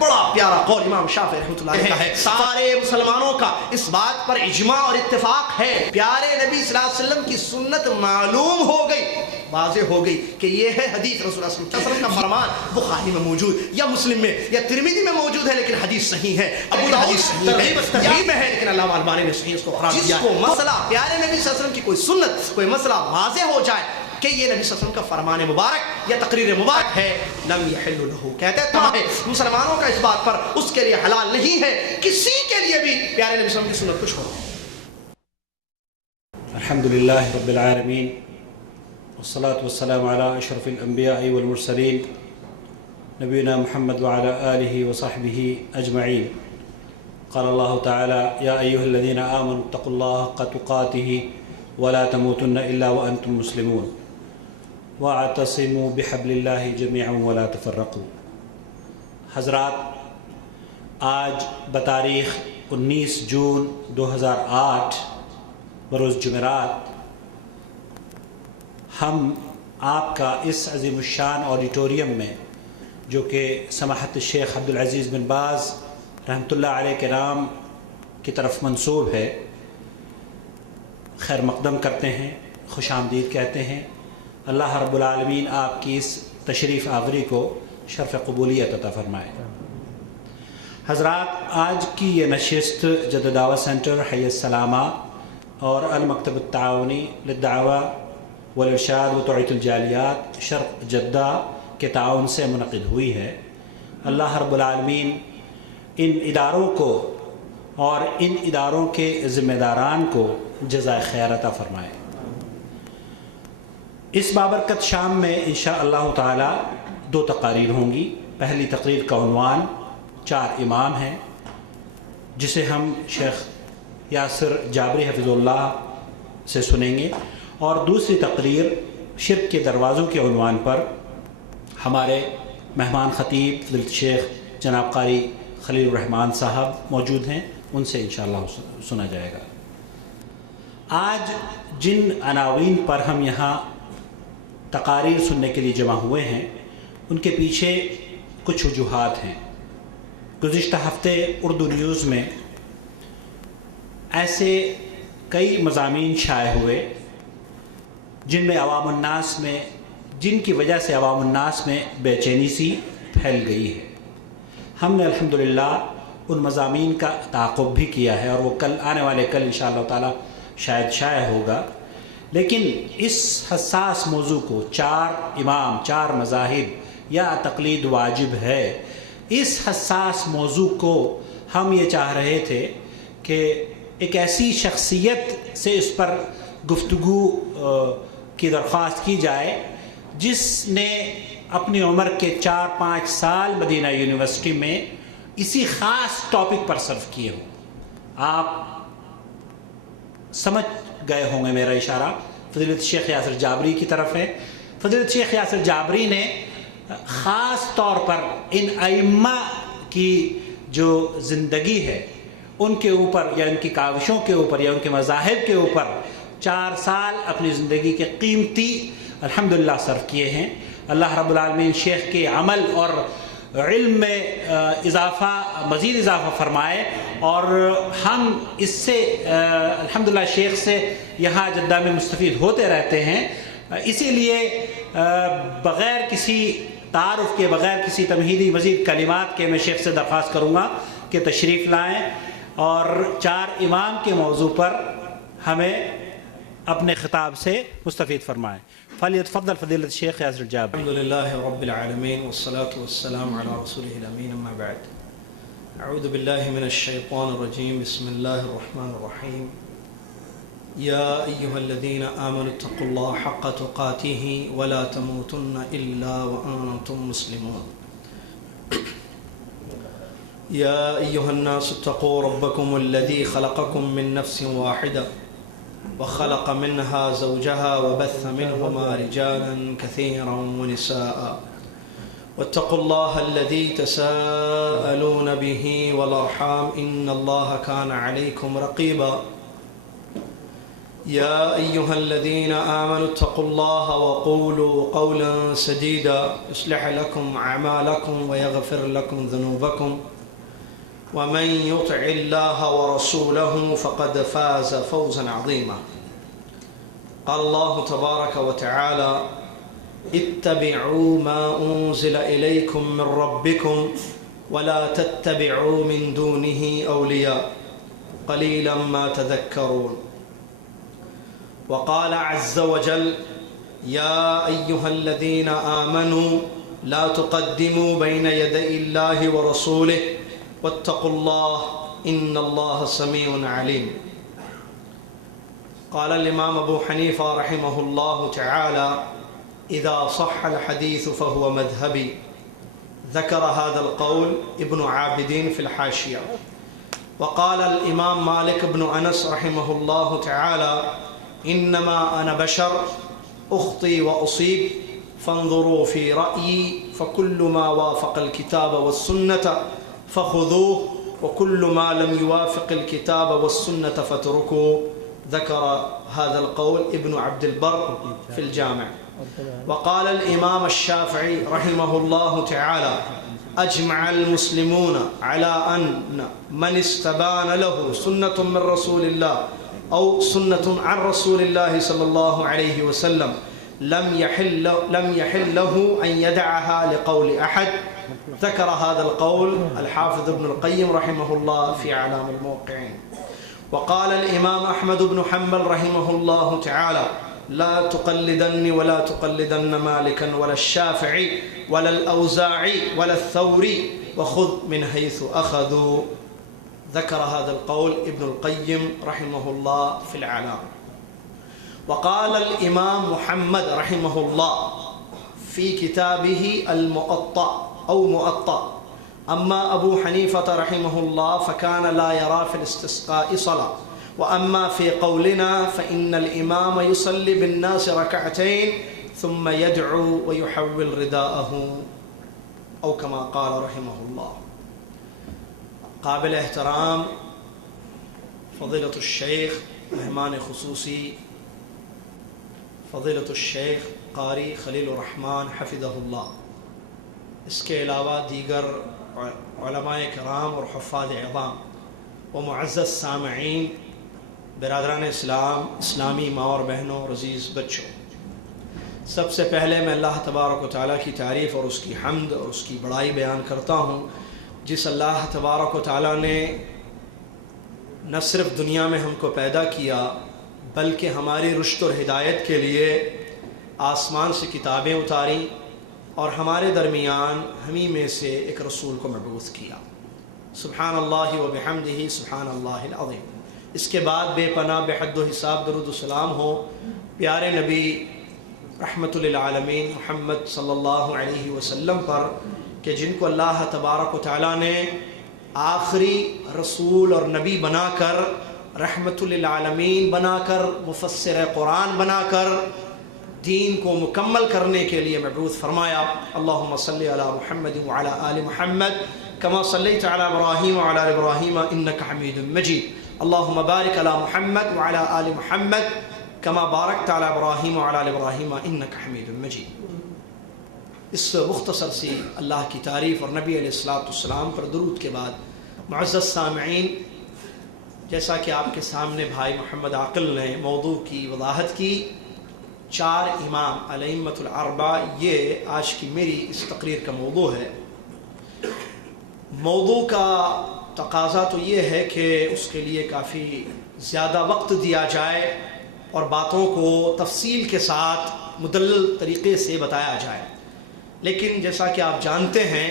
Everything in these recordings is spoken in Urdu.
بڑا پیارا قول امام شافعی رحمۃ اللہ علیہ کا ہے، سارے مسلمانوں کا اس بات پر اجماع اور اتفاق ہے، پیارے نبی صلی اللہ علیہ وسلم کی سنت معلوم ہو گئی، واضح ہو گئی کہ یہ ہے حدیث رسول اللہ صلی اللہ علیہ وسلم کا فرمان، بخاری میں موجود یا مسلم میں یا ترمذی میں موجود ہے، لیکن حدیث صحیح ہے، ابو داؤد ترغیب میں ہے، لیکن علامہ البانی نے صحیح اس کو قرار دیا۔ جس کو مسئلہ پیارے نبی صلی اللہ علیہ وسلم کی کوئی سنت، کوئی مسئلہ واضح ہو جائے کہ یہ نبی صلی اللہ علیہ وسلم کا فرمان مبارک یا تقریر مبارک ہے، لم یحل لہ، کہتے ہیں تمام مسلمانوں کا اس بات پر اس کے لیے حلال نہیں ہے کسی کے لیے بھی پیارے نبی صلی اللہ علیہ وسلم کی سنت کو چھوڑو۔ الحمدللہ رب العالمین والصلاة والسلام علی اشرف الانبیاء والمرسلین نبینا محمد وعلی آلہ وصحبہ اجمعین۔ قال اللہ تعالی یا ایہا الذین آمنوا اتقوا اللہ حق تقاتہ ولا تموتن الا وانتم مسلمون واعتصموا بحبل اللہ جميعا ولا تفرقوا۔ حضرات، آج بتاریخ 19 جون 2008 بروز جمعرات ہم آپ کا اس عظیم الشان آڈیٹوریم میں، جو کہ سماحت الشیخ عبدالعزیز بن باز رحمۃ اللہ علیہ کے نام کی طرف منسوب ہے، خیر مقدم کرتے ہیں، خوش آمدید کہتے ہیں۔ اللہ رب العالمین آپ کی اس تشریف آوری کو شرف قبولیت عطا فرمائے۔ حضرات، آج کی یہ نشست جدہ دعوت سینٹر حی السلامہ اور المکتب التعاونی للدعوہ والارشاد و توعیۃ الجالیات شرق جدہ کے تعاون سے منعقد ہوئی ہے۔ اللہ رب العالمین ان اداروں کو اور ان اداروں کے ذمہ داران کو جزائے خیر عطا فرمائے۔ اس بابرکت شام میں انشاءاللہ تعالی 2 تقاریر ہوں گی۔ پہلی تقریر کا عنوان 4 امام ہیں، جسے ہم شیخ یاسر جابری حفظ اللہ سے سنیں گے، اور دوسری تقریر شرک کے دروازوں کے عنوان پر ہمارے مہمان خطیب فضیلت شیخ جناب قاری خلیل الرحمان صاحب موجود ہیں، ان سے انشاءاللہ سنا جائے گا۔ آج جن عناوین پر ہم یہاں تقاریر سننے کے لیے جمع ہوئے ہیں، ان کے پیچھے کچھ وجوہات ہیں۔ گزشتہ ہفتے اردو نیوز میں ایسے کئی مضامین شائع ہوئے جن میں عوام الناس میں، جن کی وجہ سے عوام الناس میں بے چینی سی پھیل گئی ہے۔ ہم نے الحمدللہ ان مضامین کا تعاقب بھی کیا ہے، اور وہ کل آنے والے کل انشاءاللہ تعالی شاید شائع ہوگا، لیکن اس حساس موضوع کو 4 امام 4 مذاہب یا تقلید واجب ہے، اس حساس موضوع کو ہم یہ چاہ رہے تھے کہ ایک ایسی شخصیت سے اس پر گفتگو کی درخواست کی جائے جس نے اپنی عمر کے 4-5 سال مدینہ یونیورسٹی میں اسی خاص ٹاپک پر صرف کیے ہوں۔ آپ سمجھ گئے ہوں گے میرا اشارہ فضیلت شیخ یاسر جابری کی طرف ہے۔ فضیلت شیخ یاسر جابری نے خاص طور پر ان ائمہ کی جو زندگی ہے ان کے اوپر یا ان کی کاوشوں کے اوپر یا ان کے مذاہب کے اوپر 4 سال اپنی زندگی کے قیمتی الحمدللہ صرف کیے ہیں۔ اللہ رب العالمین شیخ کے عمل اور علم میں مزید اضافہ فرمائے، اور ہم اس سے الحمدللہ شیخ سے یہاں جدہ میں مستفید ہوتے رہتے ہیں۔ اسی لیے بغیر کسی تعارف کے، بغیر کسی تمہیدی مزید کلمات کے، میں شیخ سے درخواست کروں گا کہ تشریف لائیں اور 4 امام کے موضوع پر ہمیں اپنے خطاب سے مستفید فرمائیں۔ فلیتفضل فضیلت شیخ یاسر جابری۔ الحمدللہ رب العالمین والصلاة والسلام علی رسولہ الامین، اما بعد۔ اعوذ باللہ من الشیطان الرجیم، بسم اللہ الرحمن الرحیم۔ یا ایہا الذین آمنوا اتقوا اللہ حق تقاتہ ولا تموتن الا وانتم مسلمون۔ یا ایہا الناس اتقوا ربکم الذی خلقکم من نفس واحدہ وخلق منها زوجها وبث منهما رجالا كثيرا ونساء واتقوا الله الذي تساءلون به والأرحام إن الله كان عليكم رقيبا يا أيها الذين آمنوا اتقوا الله وقولوا قولا سديدا يصلح لكم أعمالكم ويغفر لكم ذنوبكم ومن يطع الله ورسوله فقد فاز فوزا عظيما. قال الله تبارك وتعالى: اتبعوا ما أنزل إليكم من ربكم ولا تتبعوا من دونه أولياء قليلا ما تذكرون. وقال عز وجل: يا أيها الذين آمنوا لا تقدموا بين يدي الله ورسوله واتقوا الله إن الله سميع عليم. قال الإمام أبو حنيفة رحمه الله تعالى: إذا صح الحديث فهو مذهبي. ذكر هذا القول ابن عابدين في الحاشية. وقال الإمام مالك بن أنس رحمه الله تعالى: إنما أنا بشر أخطي وأصيب فانظروا في رأيي فكل ما وافق الكتاب والسنة فخذوه وكل ما لم يوافق الكتاب والسنة فاتركوه. ذكر هذا القول ابن عبد البر في الجامع. وقال الإمام الشافعي رحمه الله تعالى: أجمع المسلمون على أن من استبان له سنة من رسول الله أو سنة عن رسول الله صلى الله عليه وسلم لم يحل له أن يدعها لقول أحد. ذكر هذا القول الحافظ ابن القيم رحمه الله في أعلام الموقعين. وقال الإمام أحمد بن حنبل رحمه الله تعالى: لا تقلدني ولا تقلدن مالكا ولا الشافعي ولا الأوزاعي ولا الثوري وخذ من حيث أخذوا. ذكر هذا القول ابن القيم رحمه الله في الأعلام. وقال الإمام محمد رحمه الله في كتابه المؤطأ أو مؤطأ: أما أبو حنيفة رحمه الله فكان لا يرى في الاستسقاء صلاة، وأما في قولنا فإن الإمام يصلي بالناس ركعتين ثم يدعو ويحول رداءه، أو كما قال رحمه الله. قابل احترام فضيلة الشیخ مہمان خصوصی فضیلۃ الشیخ قاری خلیل الرحمن حفظہ اللہ، اس کے علاوہ دیگر علماء کرام اور حفاظ اعظام و معزز سامعین، برادران اسلام، اسلامی ماں اور بہنوں اور عزیز بچوں، سب سے پہلے میں اللہ تبارک و تعالیٰ کی تعریف اور اس کی حمد اور اس کی بڑائی بیان کرتا ہوں، جس اللہ تبارک و تعالیٰ نے نہ صرف دنیا میں ہم کو پیدا کیا بلکہ ہماری رشد اور ہدایت کے لیے آسمان سے کتابیں اتاریں اور ہمارے درمیان ہمیں میں سے ایک رسول کو مبعوث کیا۔ سبحان اللہ و بحمدہ سبحان اللہ العظیم۔ اس کے بعد بے پناہ بے حد و حساب درود و سلام ہو پیارے نبی رحمت للعالمین محمد صلی اللہ علیہ وسلم پر، کہ جن کو اللہ تبارک و تعالیٰ نے آخری رسول اور نبی بنا کر، رحمت للعالمین بنا کر، مفسر قرآن بنا کر دین کو مکمل کرنے کے لیے مبعوث فرمایا۔ اللہم صلی علی محمد وعلی آل محمد کما صلیت علی ابراہیم وعلی آل ابراہیم انک حمید مجید۔ اللہم بارک علی محمد وعلی آل محمد کما بارکت علی ابراہیم وعلی آل ابراہیم انک حمید مجید۔ اس مختصر سی اللہ کی تعریف اور نبی علیہ السلام پر درود کے بعد معزز سامعین، جیسا کہ آپ کے سامنے بھائی محمد عاقل نے موضوع کی وضاحت کی، 4 امام الائمۃ الاربعہ، یہ آج کی میری اس تقریر کا موضوع ہے۔ موضوع کا تقاضا تو یہ ہے کہ اس کے لیے کافی زیادہ وقت دیا جائے اور باتوں کو تفصیل کے ساتھ مدلل طریقے سے بتایا جائے، لیکن جیسا کہ آپ جانتے ہیں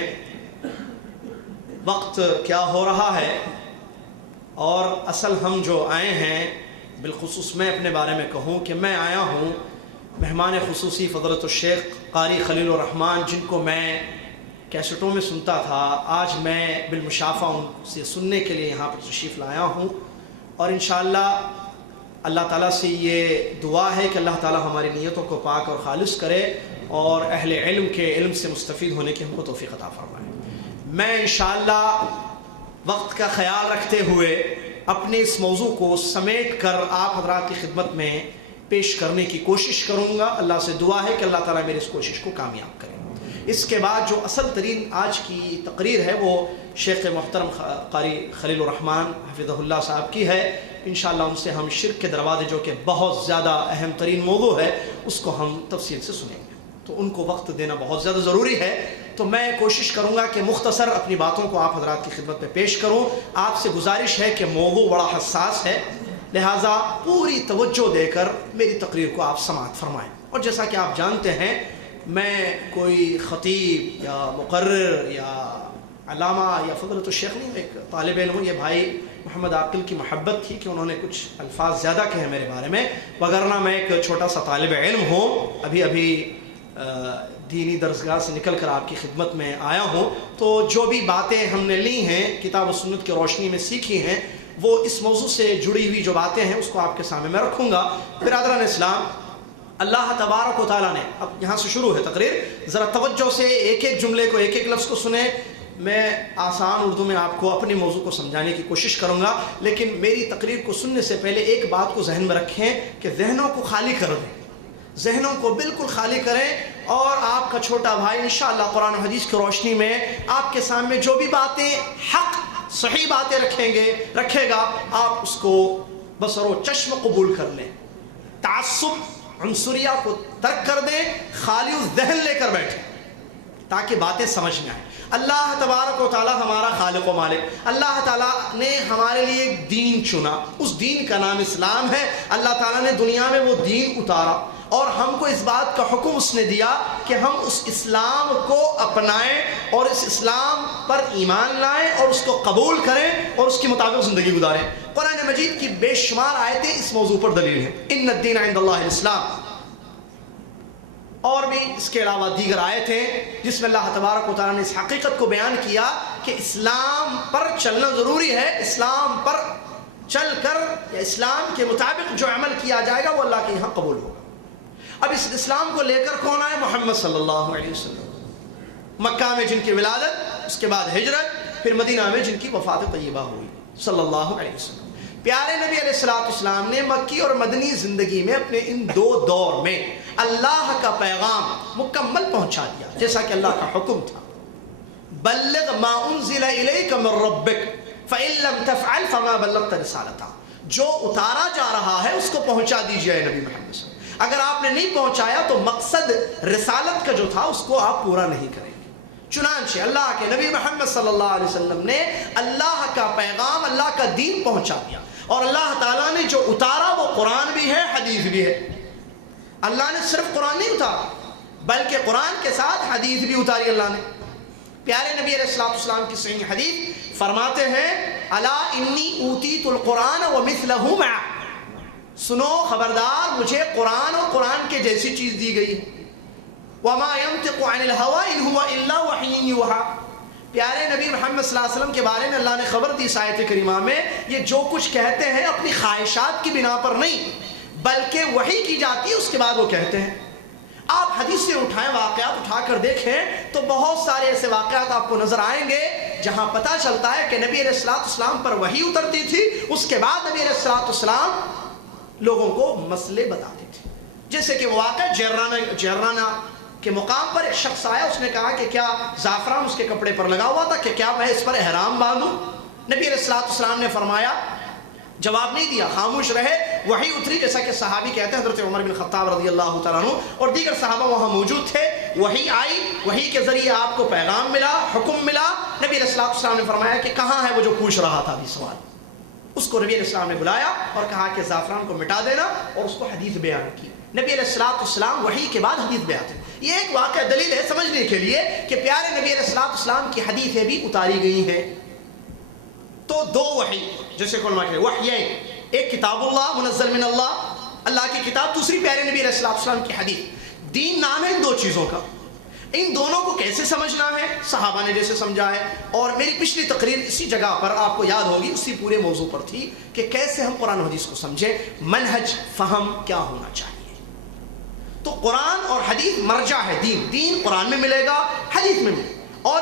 وقت کیا ہو رہا ہے، اور اصل ہم جو آئے ہیں، بالخصوص میں اپنے بارے میں کہوں کہ میں آیا ہوں مہمان خصوصی فضیلۃ الشیخ قاری خلیل الرحمن، جن کو میں کیسٹوں میں سنتا تھا، آج میں بالمشافہ ان سے سننے کے لیے یہاں پر تشریف لایا ہوں، اور انشاءاللہ اللہ تعالیٰ سے یہ دعا ہے کہ اللہ تعالیٰ ہماری نیتوں کو پاک اور خالص کرے اور اہل علم کے علم سے مستفید ہونے کی ہم کو توفیق عطا فرمائے۔ میں انشاءاللہ وقت کا خیال رکھتے ہوئے اپنے اس موضوع کو سمیٹ کر آپ حضرات کی خدمت میں پیش کرنے کی کوشش کروں گا۔ اللہ سے دعا ہے کہ اللہ تعالیٰ میری اس کوشش کو کامیاب کرے۔ اس کے بعد جو اصل ترین آج کی تقریر ہے وہ شیخ محترم قاری خلیل الرحمن حفظہ اللہ صاحب کی ہے۔ انشاءاللہ ان سے ہم شرک کے دروازے، جو کہ بہت زیادہ اہم ترین موضوع ہے، اس کو ہم تفصیل سے سنیں گے، تو ان کو وقت دینا بہت زیادہ ضروری ہے۔ تو میں کوشش کروں گا کہ مختصر اپنی باتوں کو آپ حضرات کی خدمت میں پیش کروں۔ آپ سے گزارش ہے کہ موضوع بڑا حساس ہے، لہٰذا پوری توجہ دے کر میری تقریر کو آپ سماعت فرمائیں۔ اور جیسا کہ آپ جانتے ہیں، میں کوئی خطیب یا مقرر یا علامہ یا فضیلۃ الشیخ نہیں، ایک طالب علم ہوں۔ یہ بھائی محمد عاقل کی محبت تھی کہ انہوں نے کچھ الفاظ زیادہ کہے میرے بارے میں، وگرنہ میں ایک چھوٹا سا طالب علم ہوں، ابھی دینی درسگاہ سے نکل کر آپ کی خدمت میں آیا ہوں۔ تو جو بھی باتیں ہم نے لی ہیں، کتاب و سنت کی روشنی میں سیکھی ہیں، وہ اس موضوع سے جڑی ہوئی جو باتیں ہیں اس کو آپ کے سامنے میں رکھوں گا۔ برادران اسلام، اللہ تبارک و تعالیٰ نے، اب یہاں سے شروع ہے تقریر، ذرا توجہ سے ایک ایک جملے کو، ایک ایک لفظ کو سنیں۔ میں آسان اردو میں آپ کو اپنی موضوع کو سمجھانے کی کوشش کروں گا، لیکن میری تقریر کو سننے سے پہلے ایک بات کو ذہن میں رکھیں کہ ذہنوں کو خالی کر دیں، ذہنوں کو بالکل خالی کریں، اور آپ کا چھوٹا بھائی انشاءاللہ قرآن و حدیث کی روشنی میں آپ کے سامنے جو بھی باتیں حق صحیح باتیں رکھے گا، آپ اس کو بصر و چشم قبول کر لیں، تعصب عنصریہ کو ترک کر دیں، خالی ذہن لے کر بیٹھیں تاکہ باتیں سمجھ میں آئیں۔ اللہ تبارک و تعالیٰ ہمارا خالق و مالک، اللہ تعالیٰ نے ہمارے لیے ایک دین چنا، اس دین کا نام اسلام ہے۔ اللہ تعالیٰ نے دنیا میں وہ دین اتارا اور ہم کو اس بات کا حکم اس نے دیا کہ ہم اس اسلام کو اپنائیں اور اس اسلام پر ایمان لائیں اور اس کو قبول کریں اور اس کے مطابق زندگی گزاریں۔ قرآن مجید کی بے شمار آیتیں اس موضوع پر دلیل ہیں۔ ان الدین عند اللہ الاسلام، اور بھی اس کے علاوہ دیگر آیتیں جس میں اللہ تبارک و تعالیٰ نے اس حقیقت کو بیان کیا کہ اسلام پر چلنا ضروری ہے، اسلام پر چل کر یا اسلام کے مطابق جو عمل کیا جائے گا وہ اللہ کے یہاں قبول ہوگا۔ اب اس اسلام کو لے کر کون آئے؟ محمد صلی اللہ علیہ وسلم، مکہ میں جن کی ولادت، اس کے بعد ہجرت، پھر مدینہ میں جن کی وفات طیبہ ہوئی صلی اللہ علیہ وسلم۔ پیارے نبی علیہ السلام نے مکی اور مدنی زندگی میں اپنے ان دو دور میں اللہ کا پیغام مکمل پہنچا دیا، جیسا کہ اللہ کا حکم تھا، بلغ ما انزل الیک من ربک فإن لم تفعل فما بلغت رسالتہ، جو اتارا جا رہا ہے اس کو پہنچا دیجیے نبی محمد صلی اللہ علیہ وسلم۔ اگر آپ نے نہیں پہنچایا تو مقصد رسالت کا جو تھا اس کو آپ پورا نہیں کریں گے۔ چنانچہ اللہ کے نبی محمد صلی اللہ علیہ وسلم نے اللہ کا پیغام، اللہ کا دین پہنچا دیا، اور اللہ تعالیٰ نے جو اتارا وہ قرآن بھی ہے، حدیث بھی ہے۔ اللہ نے صرف قرآن نہیں اتارا بلکہ قرآن کے ساتھ حدیث بھی اتاری اللہ نے۔ پیارے نبی علیہ السلام کی صحیح حدیث فرماتے ہیں، الا انی اوتیت القرآن ومثلہ معہ، سنو خبردار، مجھے قرآن اور قرآن کے جیسی چیز دی گئی ہے۔ وما ينطق عن الهوى ان هو الا وحی یوحى، پیارے نبی محمد صلی اللہ علیہ وسلم کے بارے میں اللہ نے خبر دی اس آیت کریمہ میں، یہ جو کچھ کہتے ہیں اپنی خواہشات کی بنا پر نہیں بلکہ وحی کی جاتی ہے، اس کے بعد وہ کہتے ہیں۔ آپ حدیث سے اٹھائیں، واقعات اٹھا کر دیکھیں تو بہت سارے ایسے واقعات آپ کو نظر آئیں گے جہاں پتہ چلتا ہے کہ نبی علیہ السلام پر وحی اترتی تھی، اس کے بعد نبی علیہ السلام لوگوں کو مسئلے بتاتے تھے۔ جیسے کہ واقعہ جیرانہ کے مقام پر ایک شخص آیا، اس نے کہا کہ کیا زعفران اس کے کپڑے پر لگا ہوا تھا کہ کیا میں اس پر احرام باندھوں؟ نبی علیہ السلام نے فرمایا، جواب نہیں دیا، خاموش رہے۔ وحی اتری، جیسا کہ صحابی کہتے ہیں حضرت عمر بن خطاب رضی اللہ تعالیٰ عنہ اور دیگر صحابہ وہاں موجود تھے، وحی آئی، وحی کے ذریعے آپ کو پیغام ملا، حکم ملا۔ نبی علیہ السلام نے فرمایا کہ کہاں ہے وہ جو پوچھ رہا تھا ابھی سوال؟ اس کو نبی علیہ السلام نے بلایا اور کہا کہ زعفران کو مٹا دینا، اور اس کو حدیث بیان کی۔ نبی علیہ السلام وحی کے بعد حدیث بیان تھے۔ یہ ایک واقعہ دلیل ہے سمجھنے کے لیے کہ پیارے نبی علیہ السلام کی حدیثیں بھی اتاری گئی ہیں۔ تو دو وحی، جیسے وحیین، ایک کتاب اللہ منزل من اللہ کی کتاب، دوسری پیارے نبی علیہ السلام کی حدیث۔ دین نام ہے ان دو چیزوں کا، ان دونوں کو کیسے سمجھنا ہے صحابہ نے جیسے سمجھا ہے، اور میری پچھلی تقریر اسی جگہ پر آپ کو یاد ہوگی، اسی پورے موضوع پر تھی کہ کیسے ہم قرآن و حدیث کو سمجھیں، منہج فہم کیا ہونا چاہیے۔ تو قرآن اور حدیث مرجع ہے، دین قرآن میں ملے گا، حدیث میں ملے گا، اور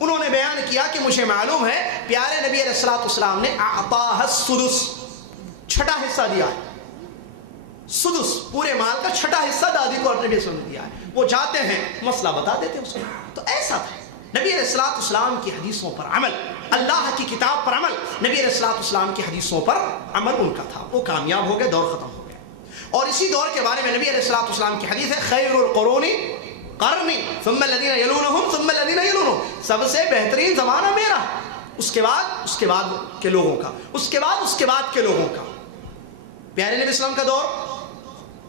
انہوں نے بیان کیا کہ مجھے معلوم ہے پیارے نبی علیہ الصلوۃ والسلام نے اعطاها السدس، چھٹا حصہ دیا ہے، سدس پورے مال کا چھٹا حصہ دادی کو نبی صلی اللہ علیہ وسلم نے دیا ہے. وہ جاتے ہیں مسئلہ بتا دیتے ہیں اس کو. تو ایسا تھا نبی علیہ الصلوۃ والسلام کی حدیثوں پر عمل، اللہ کی کتاب پر عمل، نبی علیہ الصلوۃ والسلام کی حدیثوں پر عمل ان کا تھا. وہ کامیاب ہو گئے، دور ختم ہو گیا. اور اسی دور کے بارے میں نبی علیہ الصلوۃ والسلام کی حدیث ہے خیر القرون قرنی ثم الذین یلونہم ثم الذین یلونہم، سب سے بہترین زمانہ میرا، اس کے بعد کے لوگوں کا، اس کے بعد کے لوگوں کا. پیارے نبی صلی اللہ علیہ وسلم کا دور،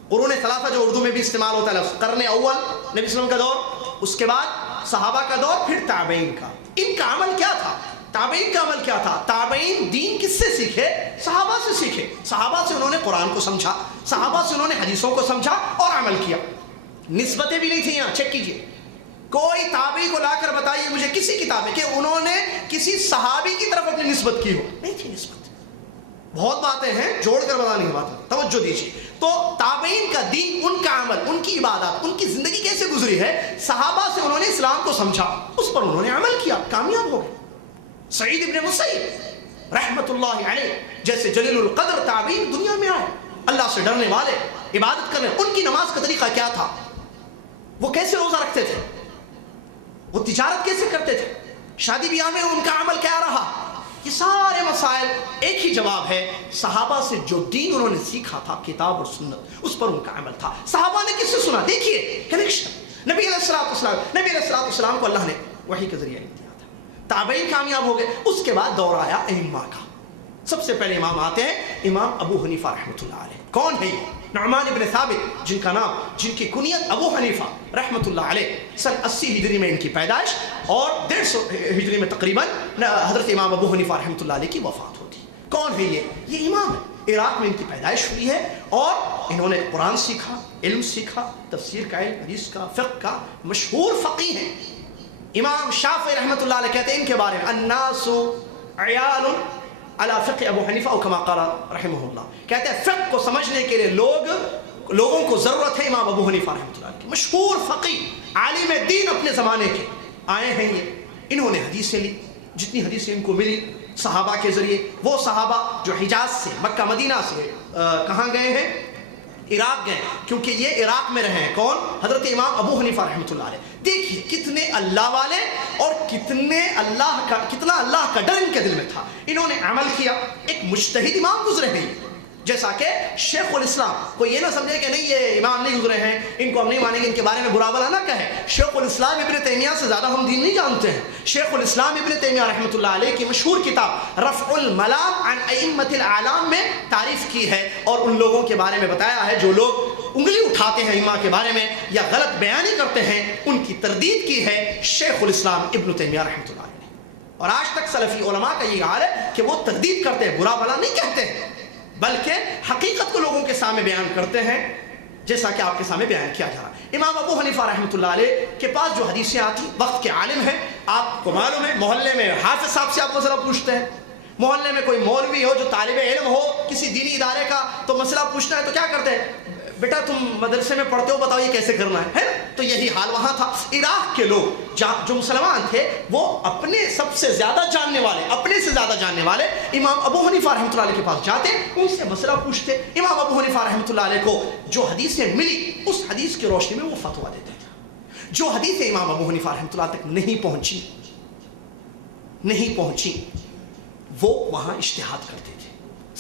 قرون ثلاثہ جو اردو میں بھی استعمال ہوتا ہے لفظ، قرن اول نبی صلی اللہ علیہ وسلم کا دور، اس کے بعد صحابہ کا دور، پھر تابعین کا. ان کا عمل کیا تھا؟ تابعین کا عمل کیا تھا؟ تابعین دین کس سے سیکھے؟ صحابہ سے سیکھے. صحابہ سے انہوں نے قرآن کو سمجھا، صحابہ سے انہوں نے حدیثوں کو سمجھا اور عمل کیا. نسبتیں بھی نہیں تھیں یہاں، چیک کیجئے. کوئی تابعی کو لا کر بتائیے مجھے کسی کتاب میں کہ انہوں نے کسی صحابی کی طرف اپنی نسبت کی ہو، نہیں تھی نسبت. بہت باتیں ہیں، جوڑ کر بتانے کی بات ہے، توجہ دیجیے. تو تابعین کا دین، ان کا عمل، ان کی عبادات، ان کی زندگی کیسے گزری ہے؟ صحابہ سے انہوں نے اسلام کو سمجھا، اس پر انہوں نے عمل کیا، کامیاب ہو گئے. سعید ابن مسیب رحمت اللہ علیہ جیسے جلیل القدر تابعین دنیا میں آئے، اللہ سے ڈرنے والے، عبادت کرنے. ان کی نماز کا طریقہ کیا تھا؟ وہ کیسے روزہ رکھتے تھے؟ وہ تجارت کیسے کرتے تھے؟ شادی بیاہ میں ان کا عمل کیا رہا؟ یہ سارے مسائل ایک ہی جواب ہے، صحابہ سے جو دین انہوں نے سیکھا تھا کتاب اور سنت، اس پر ان کا عمل تھا. صحابہ نے کس سے سنا؟ دیکھیے کنیکشن. نبی علیہ الصلوۃ والسلام کو اللہ نے وحی کے ذریعے دیا تھا. تابعین کامیاب ہو گئے. اس کے بعد دور آیا ائمہ کا. سب سے پہلے امام آتے ہیں امام ابو حنیفہ رحمۃ اللہ علیہ. کون ہے یہ؟ نعمان ابن ثابت، جن کا نام، جن کی کنیت ابو حنیفہ رحمۃ اللہ علیہ. سن 80 ہجری میں ان کی پیدائش اور 150 ہجری میں تقریباً حضرت امام ابو حنیفہ رحمۃ اللہ علیہ کی وفات ہوتی. کون ہے یہ امام ہے. عراق میں ان کی پیدائش ہوئی ہے اور انہوں نے قرآن سیکھا، علم سیکھا، تفسیر کا علم، حدیث کا، فقہ کا، مشہور فقیہ ہیں. امام شافعی رحمۃ اللہ علیہ کہتے ہیں ان کے بارے میں الناس عیال علی فقہ ابو حنیفہ او کما قال رحمہ اللہ. کہتے ہیں فقہ کو سمجھنے کے لیے لوگوں کو ضرورت ہے امام ابو حنیفہ رحمۃ اللہ علیہ. مشہور فقیہ، عالم دین اپنے زمانے کے آئے ہیں یہ. انہوں نے حدیثیں لی، جتنی حدیثیں ان کو ملی صحابہ کے ذریعے. وہ صحابہ جو حجاز سے، مکہ مدینہ سے کہاں گئے ہیں؟ عراق گئے، کیونکہ یہ عراق میں رہے ہیں. کون؟ حضرت امام ابو حنیفہ رحمۃ اللہ علیہ. دیکھیے کتنے اللہ والے اور کتنا اللہ کا ڈر ان کے دل میں تھا. انہوں نے عمل کیا. ایک مجتہد امام گزرے ہیں، جیسا کہ شیخ الاسلام. کوئی یہ نہ سمجھے کہ نہیں یہ امام نہیں گزرے ہیں، ان کو ہم نہیں مانیں گے، ان کے بارے میں برا بھلا نہ کہے. شیخ الاسلام ابن تیمیہ سے زیادہ ہم دین نہیں جانتے ہیں. شیخ الاسلام ابن تیمیہ رحمۃ اللہ علیہ کی مشہور کتاب رفع الملام عن ائمۃ الاعلام میں تعریف کی ہے اور ان لوگوں کے بارے میں بتایا ہے جو لوگ انگلی اٹھاتے ہیں ائمہ کے بارے میں یا غلط بیانی کرتے ہیں، ان کی تردید کی ہے شیخ الاسلام ابن تیمیہ رحمۃ اللہ علیہ. اور آج تک سلفی علماء کا یہ حال ہے کہ وہ تردید کرتے ہیں، برا بھلا نہیں کہتے ہیں، بلکہ حقیقت کو لوگوں کے سامنے بیان کرتے ہیں، جیسا کہ آپ کے سامنے بیان کیا جا رہا ہے. امام ابو حنیفہ رحمۃ اللہ علیہ کے پاس جو حدیثیں آتی، وقت کے عالم ہیں، آپ کو معلوم ہے محلے میں حافظ صاحب سے آپ مسئلہ پوچھتے ہیں، محلے میں کوئی مولوی ہو جو طالب علم ہو کسی دینی ادارے کا تو مسئلہ پوچھنا ہے تو کیا کرتے ہیں؟ بیٹا تم مدرسے میں پڑھتے ہو، بتاؤ یہ کیسے کرنا ہے نا؟ تو یہی حال وہاں تھا. عراق کے لوگ جو مسلمان تھے وہ اپنے سب سے زیادہ جاننے والے، اپنے سے زیادہ جاننے والے امام ابو حنیفہ رحمۃ اللہ علیہ کے پاس جاتے، ان سے مسئلہ پوچھتے. امام ابو حنیفہ رحمۃ اللہ علیہ کو جو حدیثیں ملی اس حدیث کی روشنی میں وہ فتویٰ دیتے تھے. جو حدیثیں امام ابو حنیفہ رحمۃ اللہ تک نہیں پہنچی وہ وہاں اجتہاد کرتے تھے.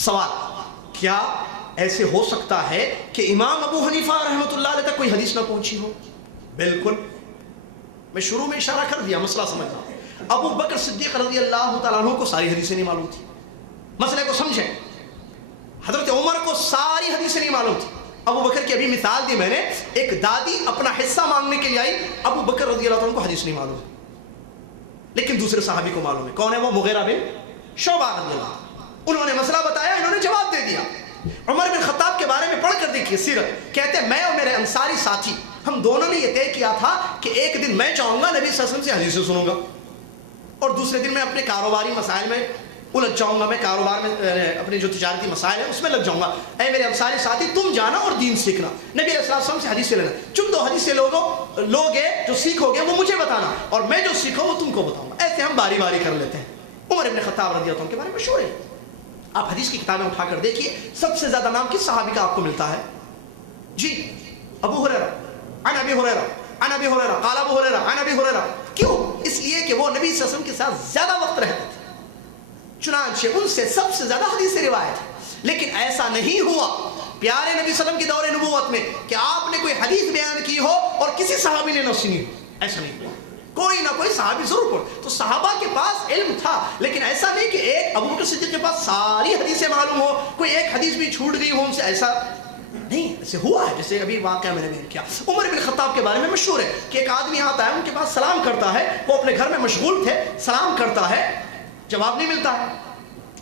سوال، کیا ایسے ہو سکتا ہے کہ امام ابو حنیفہ رحمۃ اللہ علیہ تک کوئی حدیث نہ پہنچی ہو؟ بالکل. میں شروع میں اشارہ کر دیا، مسئلہ سمجھنا. ابو بکر صدیق رضی اللہ تعالیٰ عنہ کو ساری حدیثیں نہیں معلوم تھی. مسئلے کو سمجھیں. حضرت عمر کو ساری حدیثیں نہیں معلوم تھی. ابو بکر کی ابھی مثال دی میں نے، ایک دادی اپنا حصہ مانگنے کے لیے آئی، ابو بکر رضی اللہ عنہ کو حدیث نہیں معلوم، لیکن دوسرے صحابی کو معلوم ہے. کون ہے وہ؟ مغیرہ بن شعبہ رضی اللہ عنہ. انہوں نے مسئلہ بتایا، انہوں نے جواب دے دیا. عمر بن خطاب کے بارے میں پڑھ کر دیکھیے سیرت. کہتے ہیں میں اور میرے انصاری ساتھی ہم دونوں نے یہ طے کیا تھا کہ ایک دن میں چاہوں گا نبی صلی اللہ علیہ وسلم سے حدیثیں سنوں گا اور دوسرے دن میں اپنے کاروباری مسائل میں الجھ جاؤں گا، میں کاروبار میں اپنے جو تجارتی مسائل ہیں اس میں لگ جاؤں گا. اے میرے انصاری ساتھی تم جانا اور دین سیکھنا. نبی علیہ السلام سے حدیث لینا. تم 2 حدیثیں لوگے جو سیکھو گے وہ مجھے بتانا اور میں جو سیکھوں وہ تم کو بتاؤں گا. ایسے ہم باری باری کر لیتے ہیں. عمر ابن خطاب رضی اللہ عنہ کے بارے میں مشہور ہے. آپ حدیث کی کتابیں اٹھا کر دیکھیے سب سے زیادہ نام کس صحابی کا آپ کو ملتا ہے؟ جی ابو ہریرہ عن ابی ہریرہ عن ابی ہریرہ قال ابو ہریرہ عن ابی ہریرہ. کیوں؟ اس لیے کہ وہ نبی صلی اللہ علیہ وسلم کے ساتھ زیادہ وقت رہتے تھے، چنانچہ ان سے سب سے زیادہ حدیث روایت ہے. لیکن ایسا نہیں ہوا پیارے نبی صلی اللہ علیہ وسلم کی دور نبوت میں کہ آپ نے کوئی حدیث بیان کی ہو اور کسی صحابی نے نہ سنی ہو. ایسا نہیں ہوا. کوئی نہ کوئی صحابی ضرور پڑھ. تو صحابہ کے پاس علم تھا، لیکن ایسا نہیں کہ ایک ابو بکر صدیق کے پاس ساری حدیثیں معلوم ہو، کوئی ایک حدیث بھی چھوٹ گئی ہو ان سے. ایسا نہیں. ایسے ہوا ہے جیسے ابھی واقعہ میں نے بیان کیا. عمر بن خطاب کے بارے میں مشہور ہے کہ ایک آدمی آتا ہے ان کے پاس سلام کرتا ہے. وہ اپنے گھر میں مشغول تھے، سلام کرتا ہے، جواب نہیں ملتا ہے،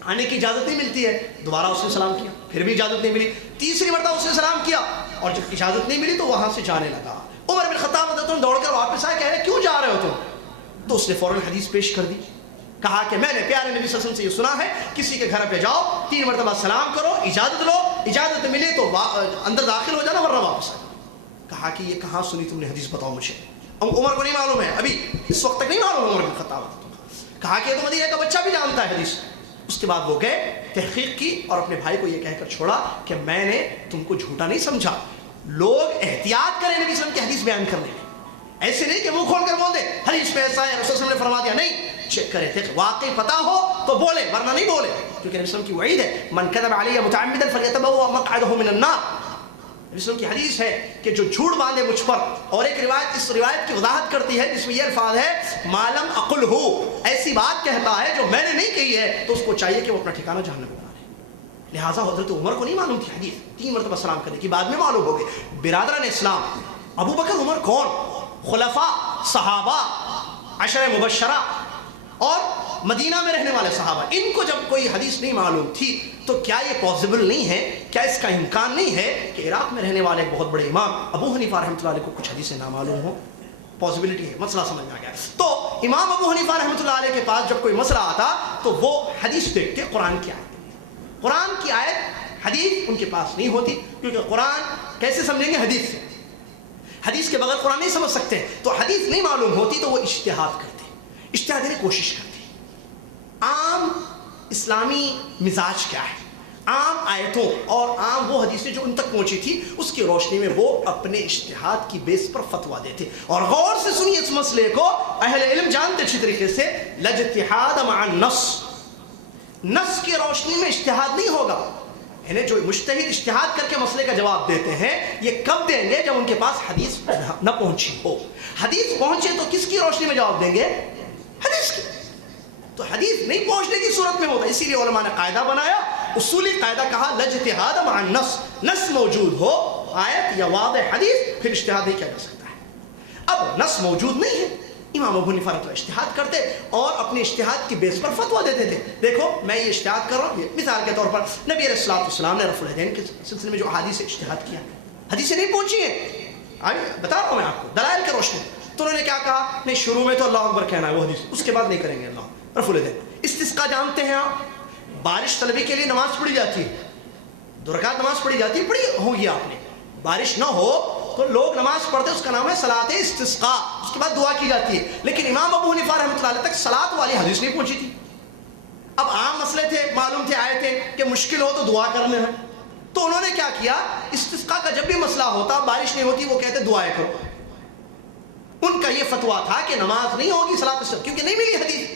آنے کی اجازت نہیں ملتی ہے. دوبارہ اس نے سلام کیا، پھر بھی اجازت نہیں ملی. تیسری مرتبہ اس نے سلام کیا اور جب اجازت نہیں ملی تو وہاں سے جانے لگا. عمر بن خطاب دوڑ کر واپس آئے، کہہ رہے کیوں جا رہے ہو تم؟ تو اس نے فوراً حدیث پیش کر دی. کہا کہ میں نے پیارے نبی صلی اللہ علیہ وسلم سے یہ سنا ہے کسی کے گھر پہ جاؤ 3 مرتبہ سلام کرو، اجازت لو، اجازت ملے تو اندر داخل ہو جانا ورنہ واپس آئے. کہا کہ یہ کہاں سنی تم نے حدیث، بتاؤ مجھے. عمر کو نہیں معلوم ہے، ابھی اس وقت تک نہیں معلوم ہے عمر بن خطاب. کہا کہ یہ تو مدینہ کا بچہ بھی جانتا ہے حدیث. اس کے بعد وہ گئے، تحقیق کی اور اپنے بھائی کو یہ کہہ کر چھوڑا کہ میں نے تم کو جھوٹا نہیں سمجھا. لوگ احتیاط کریں نبی صلی اللہ علیہ وسلم کی حدیث بیان کرنے میں. ایسے نہیں کہ منہ کھول کر بول دے حدیث میں ایسا ہے رسول صلی اللہ علیہ وسلم نے فرما دیا. نہیں، چیک کرے تھے واقعی پتا ہو تو بولے ورنہ نہیں بولے. کیونکہ نبی صلی اللہ علیہ وسلم کی وعید ہے من کذب علی متعمدا فلیتبوأ مقعده من النار. نبی صلی اللہ علیہ وسلم کی حدیث ہے کہ جو جھوٹ باندھے مجھ پر. اور ایک روایت اس روایت کی وضاحت کرتی ہے جس میں یہ الفاظ ہے ما لم اقل ہو، ایسی بات کہتا ہے جو میں نے نہیں کہی ہے تو اس کو چاہیے کہ وہ اپنا ٹھکانہ جہنم میں بنا لے. لہٰذا حضرت عمر کو نہیں معلوم تھی حدیث 3 مرتبہ سلام کرنے کی، بعد میں معلوم ہو گئی. برادران اسلام، ابو بکر عمر کون؟ خلفاء، صحابہ، عشر مبشرہ اور مدینہ میں رہنے والے صحابہ. ان کو جب کوئی حدیث نہیں معلوم تھی تو کیا یہ پاسبل نہیں ہے، کیا اس کا امکان نہیں ہے کہ عراق میں رہنے والے ایک بہت بڑے امام ابو حنیفہ رحمۃ اللہ علیہ کو کچھ حدیثیں نامعلوم ہوں؟ پاسبلٹی ہے. مسئلہ سمجھ میں آ گیا. تو امام ابو حنیفہ رحمۃ اللہ علیہ کے پاس جب کوئی مسئلہ آتا تو وہ حدیث دیکھتے قرآن کی آیت. قرآن کی آیت حدیث ان کے پاس نہیں ہوتی، کیونکہ قرآن کیسے سمجھیں گے؟ حدیث سے. حدیث کے بغیر قرآن نہیں سمجھ سکتے. تو حدیث نہیں معلوم ہوتی تو وہ اجتہاد کرتے، اجتہاد کی کوشش کرتے. عام اسلامی مزاج کیا ہے؟ عام آیتوں اور عام وہ حدیثیں جو ان تک پہنچی تھی اس کی روشنی میں وہ اپنے اجتہاد کی بیس پر فتویٰ دیتے. اور غور سے سنیے اس مسئلے کو، اہل علم جانتے اچھی طریقے سے لاجتہاد مع النص، نص کی روشنی میں اجتہاد نہیں ہوگا. یعنی جو مجتہد اجتہاد کر کے مسئلے کا جواب دیتے ہیں یہ کب دیں گے؟ جب ان کے پاس حدیث نہ پہنچی ہو. حدیث پہنچے تو کس کی روشنی میں جواب دیں گے؟ حدیث کی. تو حدیث نہیں پہنچنے کی صورت میں ہوتا. اسی لیے علماء نے قاعدہ بنایا، اصولی قاعدہ کہا لاجتہاد مع النص، نص موجود ہو آیت یا واضح حدیث پھر اجتہاد نہیں کیا جا سکتا ہے. اب نص موجود نہیں ہے، امام ابو حنیفہ رحمۃ اللہ اجتہاد کرتے اور اپنے اجتہاد کی بیس پر فتویٰ دیتے تھے. دیکھو میں یہ اجتہاد کر رہا ہوں. مثال کے طور پر نبی علیہ الصلوۃ والسلام نے رفع الیدین کے سلسلے میں جو احادیث اجتہاد کیا، حدیثیں نہیں پہنچی ہیں، بتا رہا ہوں میں آپ کو دلائل کے روشنی. تو انہوں نے کیا کہا؟ نہیں، شروع میں تو اللہ اکبر کہنا ہے وہ حدیث، اس کے بعد نہیں کریں گے اللہ رفع الیدین. استسقاء جانتے ہیں آپ؟ بارش طلبی کے لیے نماز پڑھی جاتی ہے، 2 رکعت نماز پڑھی جاتی ہے، پڑھی ہوگی آپ نے. بارش نہ ہو تو لوگ نماز پڑھتے، اس کا نام ہے صلاۃ استسقاء. اس کے بعد دعا کی جاتی ہے. لیکن امام ابو حنیفہ رحمۃ اللہ علیہ تک صلاۃ والی حدیث نہیں پہنچی تھی. اب عام مسئلے تھے، معلوم تھے آئے تھے کہ مشکل ہو تو دعا کرنے ہیں. تو انہوں نے کیا کیا؟ استسقاء کا جب بھی مسئلہ ہوتا، بارش نہیں ہوتی، وہ کہتے دعائیں کرو. ان کا یہ فتویٰ تھا کہ نماز نہیں ہوگی صلاۃ استسقاء، کیونکہ نہیں ملی حدیث.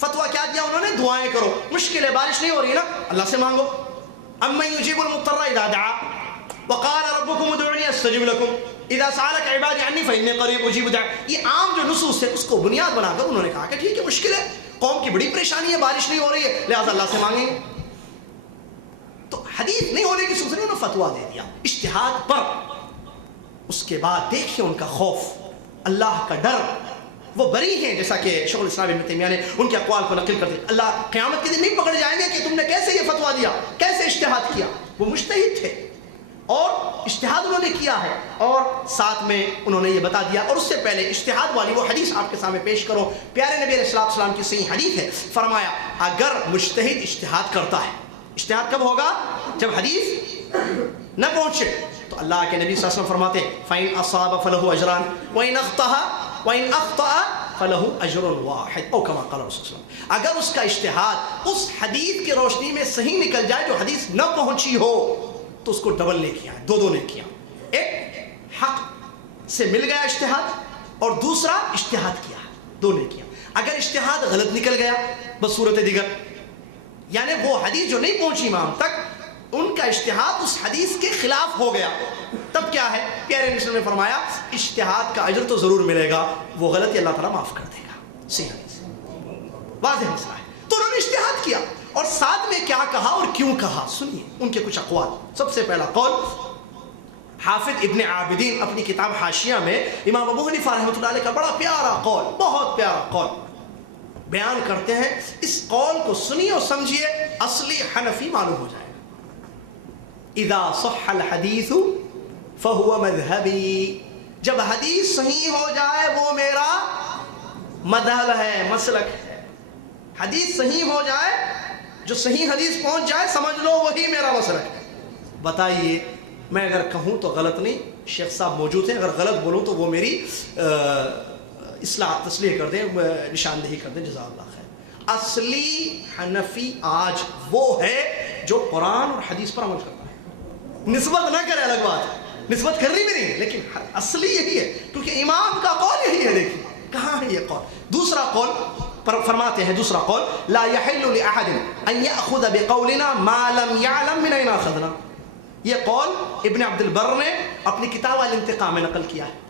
فتویٰ کیا دیا انہوں نے؟ دعائیں کرو. مشکل ہے، بارش نہیں ہو رہی نا، اللہ سے مانگو. امن یجیب المضطر اذا دعا وقال ربکم ادعونی استجب لکم اذا سألک عبادی عنی فانی قریب اجیب دعوۃ. یہ عام جو نصوص ہے اس کو بنیاد بنا کر انہوں نے کہا کہ ٹھیک ہے، مشکل ہے، قوم کی بڑی پریشانی ہے، بارش نہیں ہو رہی ہے، لہٰذا اللہ سے مانگیں گے. تو حدیث نہیں ہونے کی سلسلے میں انہوں نے فتویٰ دے دیا اجتہاد پر. اس کے بعد دیکھیے ان کا خوف، اللہ کا ڈر. وہ بری ہیں، جیسا کہ شیخ الاسلام ابن تیمیہ نے ان کے اقوال کو نقل کرتے. اللہ قیامت کے دن نہیں پکڑ جائیں گے کہ تم نے کیسے یہ فتویٰ دیا، کیسے اجتہاد کیا. وہ مجتہد تھے، اور اجتہاد انہوں نے کیا ہے، اور ساتھ میں انہوں نے یہ بتا دیا. اور اس سے پہلے اجتہاد والی وہ حدیث آپ کے سامنے پیش کرو. پیارے نبی علیہ السلام کی صحیح حدیث ہے، فرمایا اگر مجتہد اجتہاد کرتا ہے، اجتہاد کب ہوگا؟ جب حدیث نہ پہنچے. تو اللہ کے نبی صلی اللہ علیہ وسلم فرماتے ہیں فَإِنْ أَصَابَ فَلَهُ أَجْرَانِ وَإِنْ أَخْطَأَ فَلَهُ أَجْرٌ وَاحِدٌ او کما قال رسول اللہ. اگر اس کا اجتہاد اس حدیث کی روشنی میں صحیح نکل جائے جو حدیث نہ پہنچی ہو تو اس کو ڈبل نے کیا، دو نے کیا. ایک حق سے مل گیا اجتہاد، اور دوسرا اجتہاد کیا، دو نے کیا. اگر اجتہاد غلط نکل گیا بصورت دیگر، یعنی وہ حدیث جو نہیں پہنچی امام تک، ان کا اجتہاد اس حدیث کے خلاف ہو گیا، تب کیا ہے؟ پیارے نبی نے فرمایا اجتہاد کا اجر تو ضرور ملے گا، وہ غلطی اللہ تعالیٰ معاف کر دے گا. صحیح حدیث، واضح مسئلہ ہے. تو انہوں نے اجتہاد کیا، اور ساتھ میں کیا کہا اور کیوں کہا سنیے ان کے کچھ اقوال. سب سے پہلا قول حافظ ابن عابدین اپنی کتاب حاشیہ میں امام ابو حنیفہ رحمۃ اللہ علیہ کا بڑا پیارا قول، بہت پیارا قول بیان کرتے ہیں. اس قول کو سنیے اور سمجھیے، اصلی حنفی معلوم ہو جائے گا. اذا صح الحدیث فهو مذہبی، جب حدیث صحیح ہو جائے وہ میرا مذہب ہے، مسلک ہے. حدیث صحیح ہو جائے، جو صحیح حدیث پہنچ جائے سمجھ لو وہی میرا مسلک ہے. بتائیے میں اگر کہوں تو غلط نہیں، شیخ صاحب موجود ہیں، اگر غلط بولوں تو وہ میری اصلاح تصلیح کر دیں، نشاندہی کر دیں، جزاک اللہ خیر. اصلی حنفی آج وہ ہے جو قرآن اور حدیث پر عمل کرتا ہے. نسبت نہ کرے الگ بات ہے، نسبت کرنی بھی نہیں، لیکن اصلی یہی ہے کیونکہ امام کا قول یہی ہے. دیکھیے کہاں ہے یہ قول. دوسرا قول پر فرماتے ہیں، دوسرا قول لا يحل لأحد ان يأخذ بقولنا ما لم يعلم من اين اخذنا. یہ قول ابن عبد البر نے اپنی کتاب الانتقاء میں نقل کیا ہے.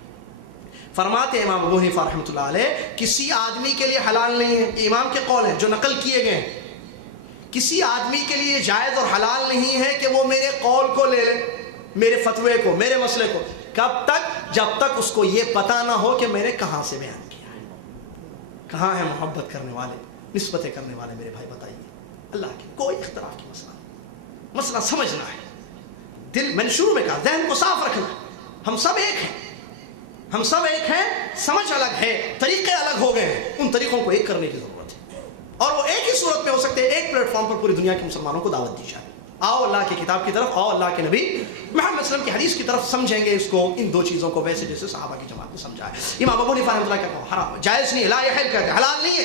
فرماتے ہیں امام ابو حنیفہ رحمۃ اللہ علیہ کسی آدمی کے لیے حلال نہیں ہے، یہ امام کے قول ہیں جو نقل کیے گئے ہیں، کسی آدمی کے لیے جائز اور حلال نہیں ہے کہ وہ میرے قول کو لے لے، میرے فتوے کو، میرے مسئلے کو. کب تک؟ جب تک اس کو یہ پتہ نہ ہو کہ میں نے کہاں سے بیان کیا ہے. کہاں ہے محبت کرنے والے، نسبتیں کرنے والے میرے بھائی؟ بتائیے. اللہ کی کوئی اختلاف کی مسئلہ نہیں، مسئلہ سمجھنا ہے. دل، میں نے شروع میں کہا ذہن کو صاف رکھنا. ہم سب ایک ہیں، ہم سب ایک ہیں، سمجھ الگ ہے، طریقے الگ ہو گئے ہیں، ان طریقوں کو ایک کرنے کی ضرورت ہے. اور وہ ایک ہی صورت میں ہو سکتے ہیں، ایک پلیٹ فارم پر پوری دنیا کے مسلمانوں کو دعوت دی جائے. آؤ اللہ کی کتاب کی طرف، آؤ اللہ کے نبی محمد صلی اللہ علیہ وسلم کی حدیث کی طرف، سمجھیں گے اس کو، ان دو چیزوں کو ویسے جیسے صحابہ کی جماعت نے سمجھا ہے. امام ابو حنیفہ رحمۃ اللہ کا کہا حرام، جائز نہیں ہے، لا یحل کہتے ہیں، حلال نہیں ہے.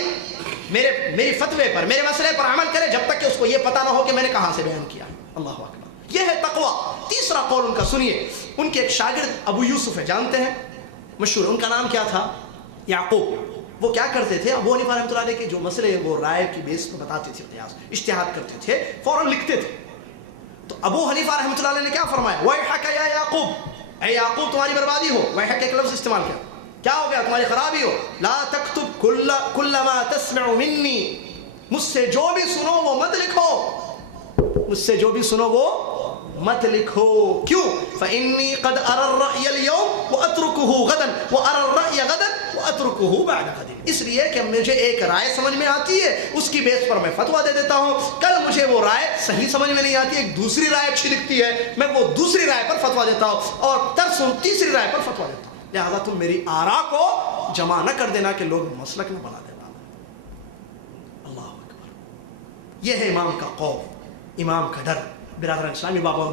میری فتوے پر، میرے مسئلے پر عمل کرے جب تک کہ اس کو یہ پتہ نہ ہو کہ میں نے کہاں سے بیان کیا. اللہ اکبر، یہ ہے تقویٰ. تیسرا قول ان کا سنیے. ان کے ایک شاگرد ابو یوسف ہے، جانتے ہیں، مشہور. ان کا نام کیا تھا؟ یعقوب. وہ کیا کرتے تھے؟ ابو حنیفہ رحمۃ اللہ علیہ کے جو مسئلے وہ رائے کی بیس پر بتاتے تھے، قیاس اجتہاد کرتے تھے، فوراً لکھتے تھے. تو ابو حنیفہ رحمۃ اللہ علیہ نے کیا فرمایا؟ وَيْحَكَ يَا يَعْقُوبُ، اے یعقوب تمہاری بربادی ہو. وَيْحَكَ ایک لفظ استعمال کیا، کیا ہو گیا؟ تمہاری خرابی ہو. لَا تَكْتُبْ كُلَّ مَا تَسْمِعُ مِنِّي، مجھ سے جو بھی سنو وہ مت لکھو، مجھ سے جو بھی سنو وہ مت لکھو. کیوں؟ فإني قد أرى الرأي اليوم وأتركه غدا وأرى الرأي غدا وأتركه بعد غد. اس لیے کہ مجھے ایک رائے سمجھ میں آتی ہے، اس کی بیس پر میں فتویٰ دے دیتا ہوں. کل مجھے وہ رائے صحیح سمجھ میں نہیں آتی، ایک دوسری رائے اچھی لگتی ہے، میں وہ دوسری رائے پر فتویٰ دیتا ہوں، اور ترسوں تیسری رائے پر فتویٰ دیتا ہوں. لہذا تم میری آراء کو جمع نہ کر دینا کہ لوگ مسلک نہ بنا دینا. اللہ اکبر. یہ ہے امام کا خوف، امام کا ڈر. برادران اسلامی، ابو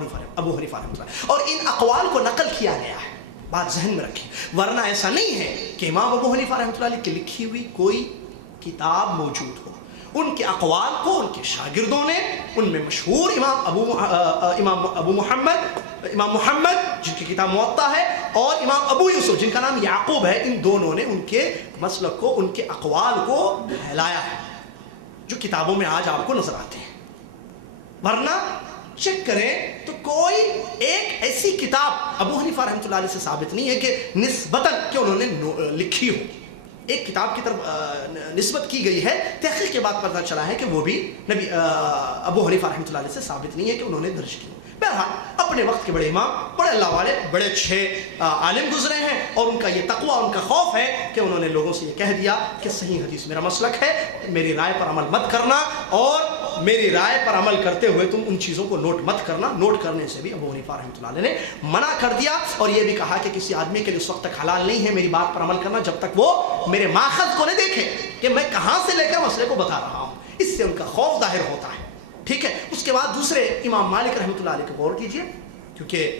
حنیفہ رحمۃ اللہ. اور ان اقوال کو نقل کیا گیا ہے، بات ذہن میں رکھیں، ورنہ ایسا نہیں ہے کہ امام ابو حنیفہ رحمۃ اللہ علیہ کی لکھی ہوئی کوئی کتاب موجود ہو. ان کے اقوال کو ان کے شاگردوں نے، ان میں مشہور امام ابو محمد جن کی کتاب موطا ہے، اور امام ابو یوسف جن کا نام یعقوب ہے، ان دونوں نے ان کے مسلک کو، ان کے اقوال کو پھیلایا ہے، جو کتابوں میں آج آپ کو نظر آتے ہیں. ورنہ چیک کریں تو کوئی ایک ایسی کتاب ابو حنیفہ رحمۃ اللہ علیہ سے ثابت نہیں ہے کہ نسبتاً کہ انہوں نے لکھی ہو. ایک کتاب کی طرف نسبت کی گئی ہے، تحقیق کے بعد پتہ چلا ہے کہ وہ بھی نبی ابو حنیفہ رحمۃ اللہ علیہ سے ثابت نہیں ہے کہ انہوں نے درج کی. بہرحال اپنے وقت کے بڑے امام، بڑے اللہ والے، بڑے اچھے عالم گزرے ہیں، اور ان کا یہ تقویٰ، ان کا خوف ہے کہ انہوں نے لوگوں سے یہ کہہ دیا کہ صحیح حدیث میرا مسلک ہے، میری رائے پر عمل مت کرنا، اور میری رائے پر عمل کرتے ہوئے تم ان چیزوں کو نوٹ مت کرنا. نوٹ کرنے سے بھی ابو حنیفہ رحمۃ اللہ علیہ نے منع کر دیا, اور یہ بھی کہا کہ کسی آدمی کے لیے اس وقت تک حلال نہیں ہے میری بات پر عمل کرنا جب تک وہ میرے ماخذ کو نہ دیکھے کہ میں کہاں سے لے کر مسئلے کو بتا رہا ہوں. اس سے ان کا خوف ظاہر ہوتا ہے. ٹھیک ہے. اس کے بعد دوسرے امام مالک رحمۃ اللہ علیہ کو غور کیجئے, کیونکہ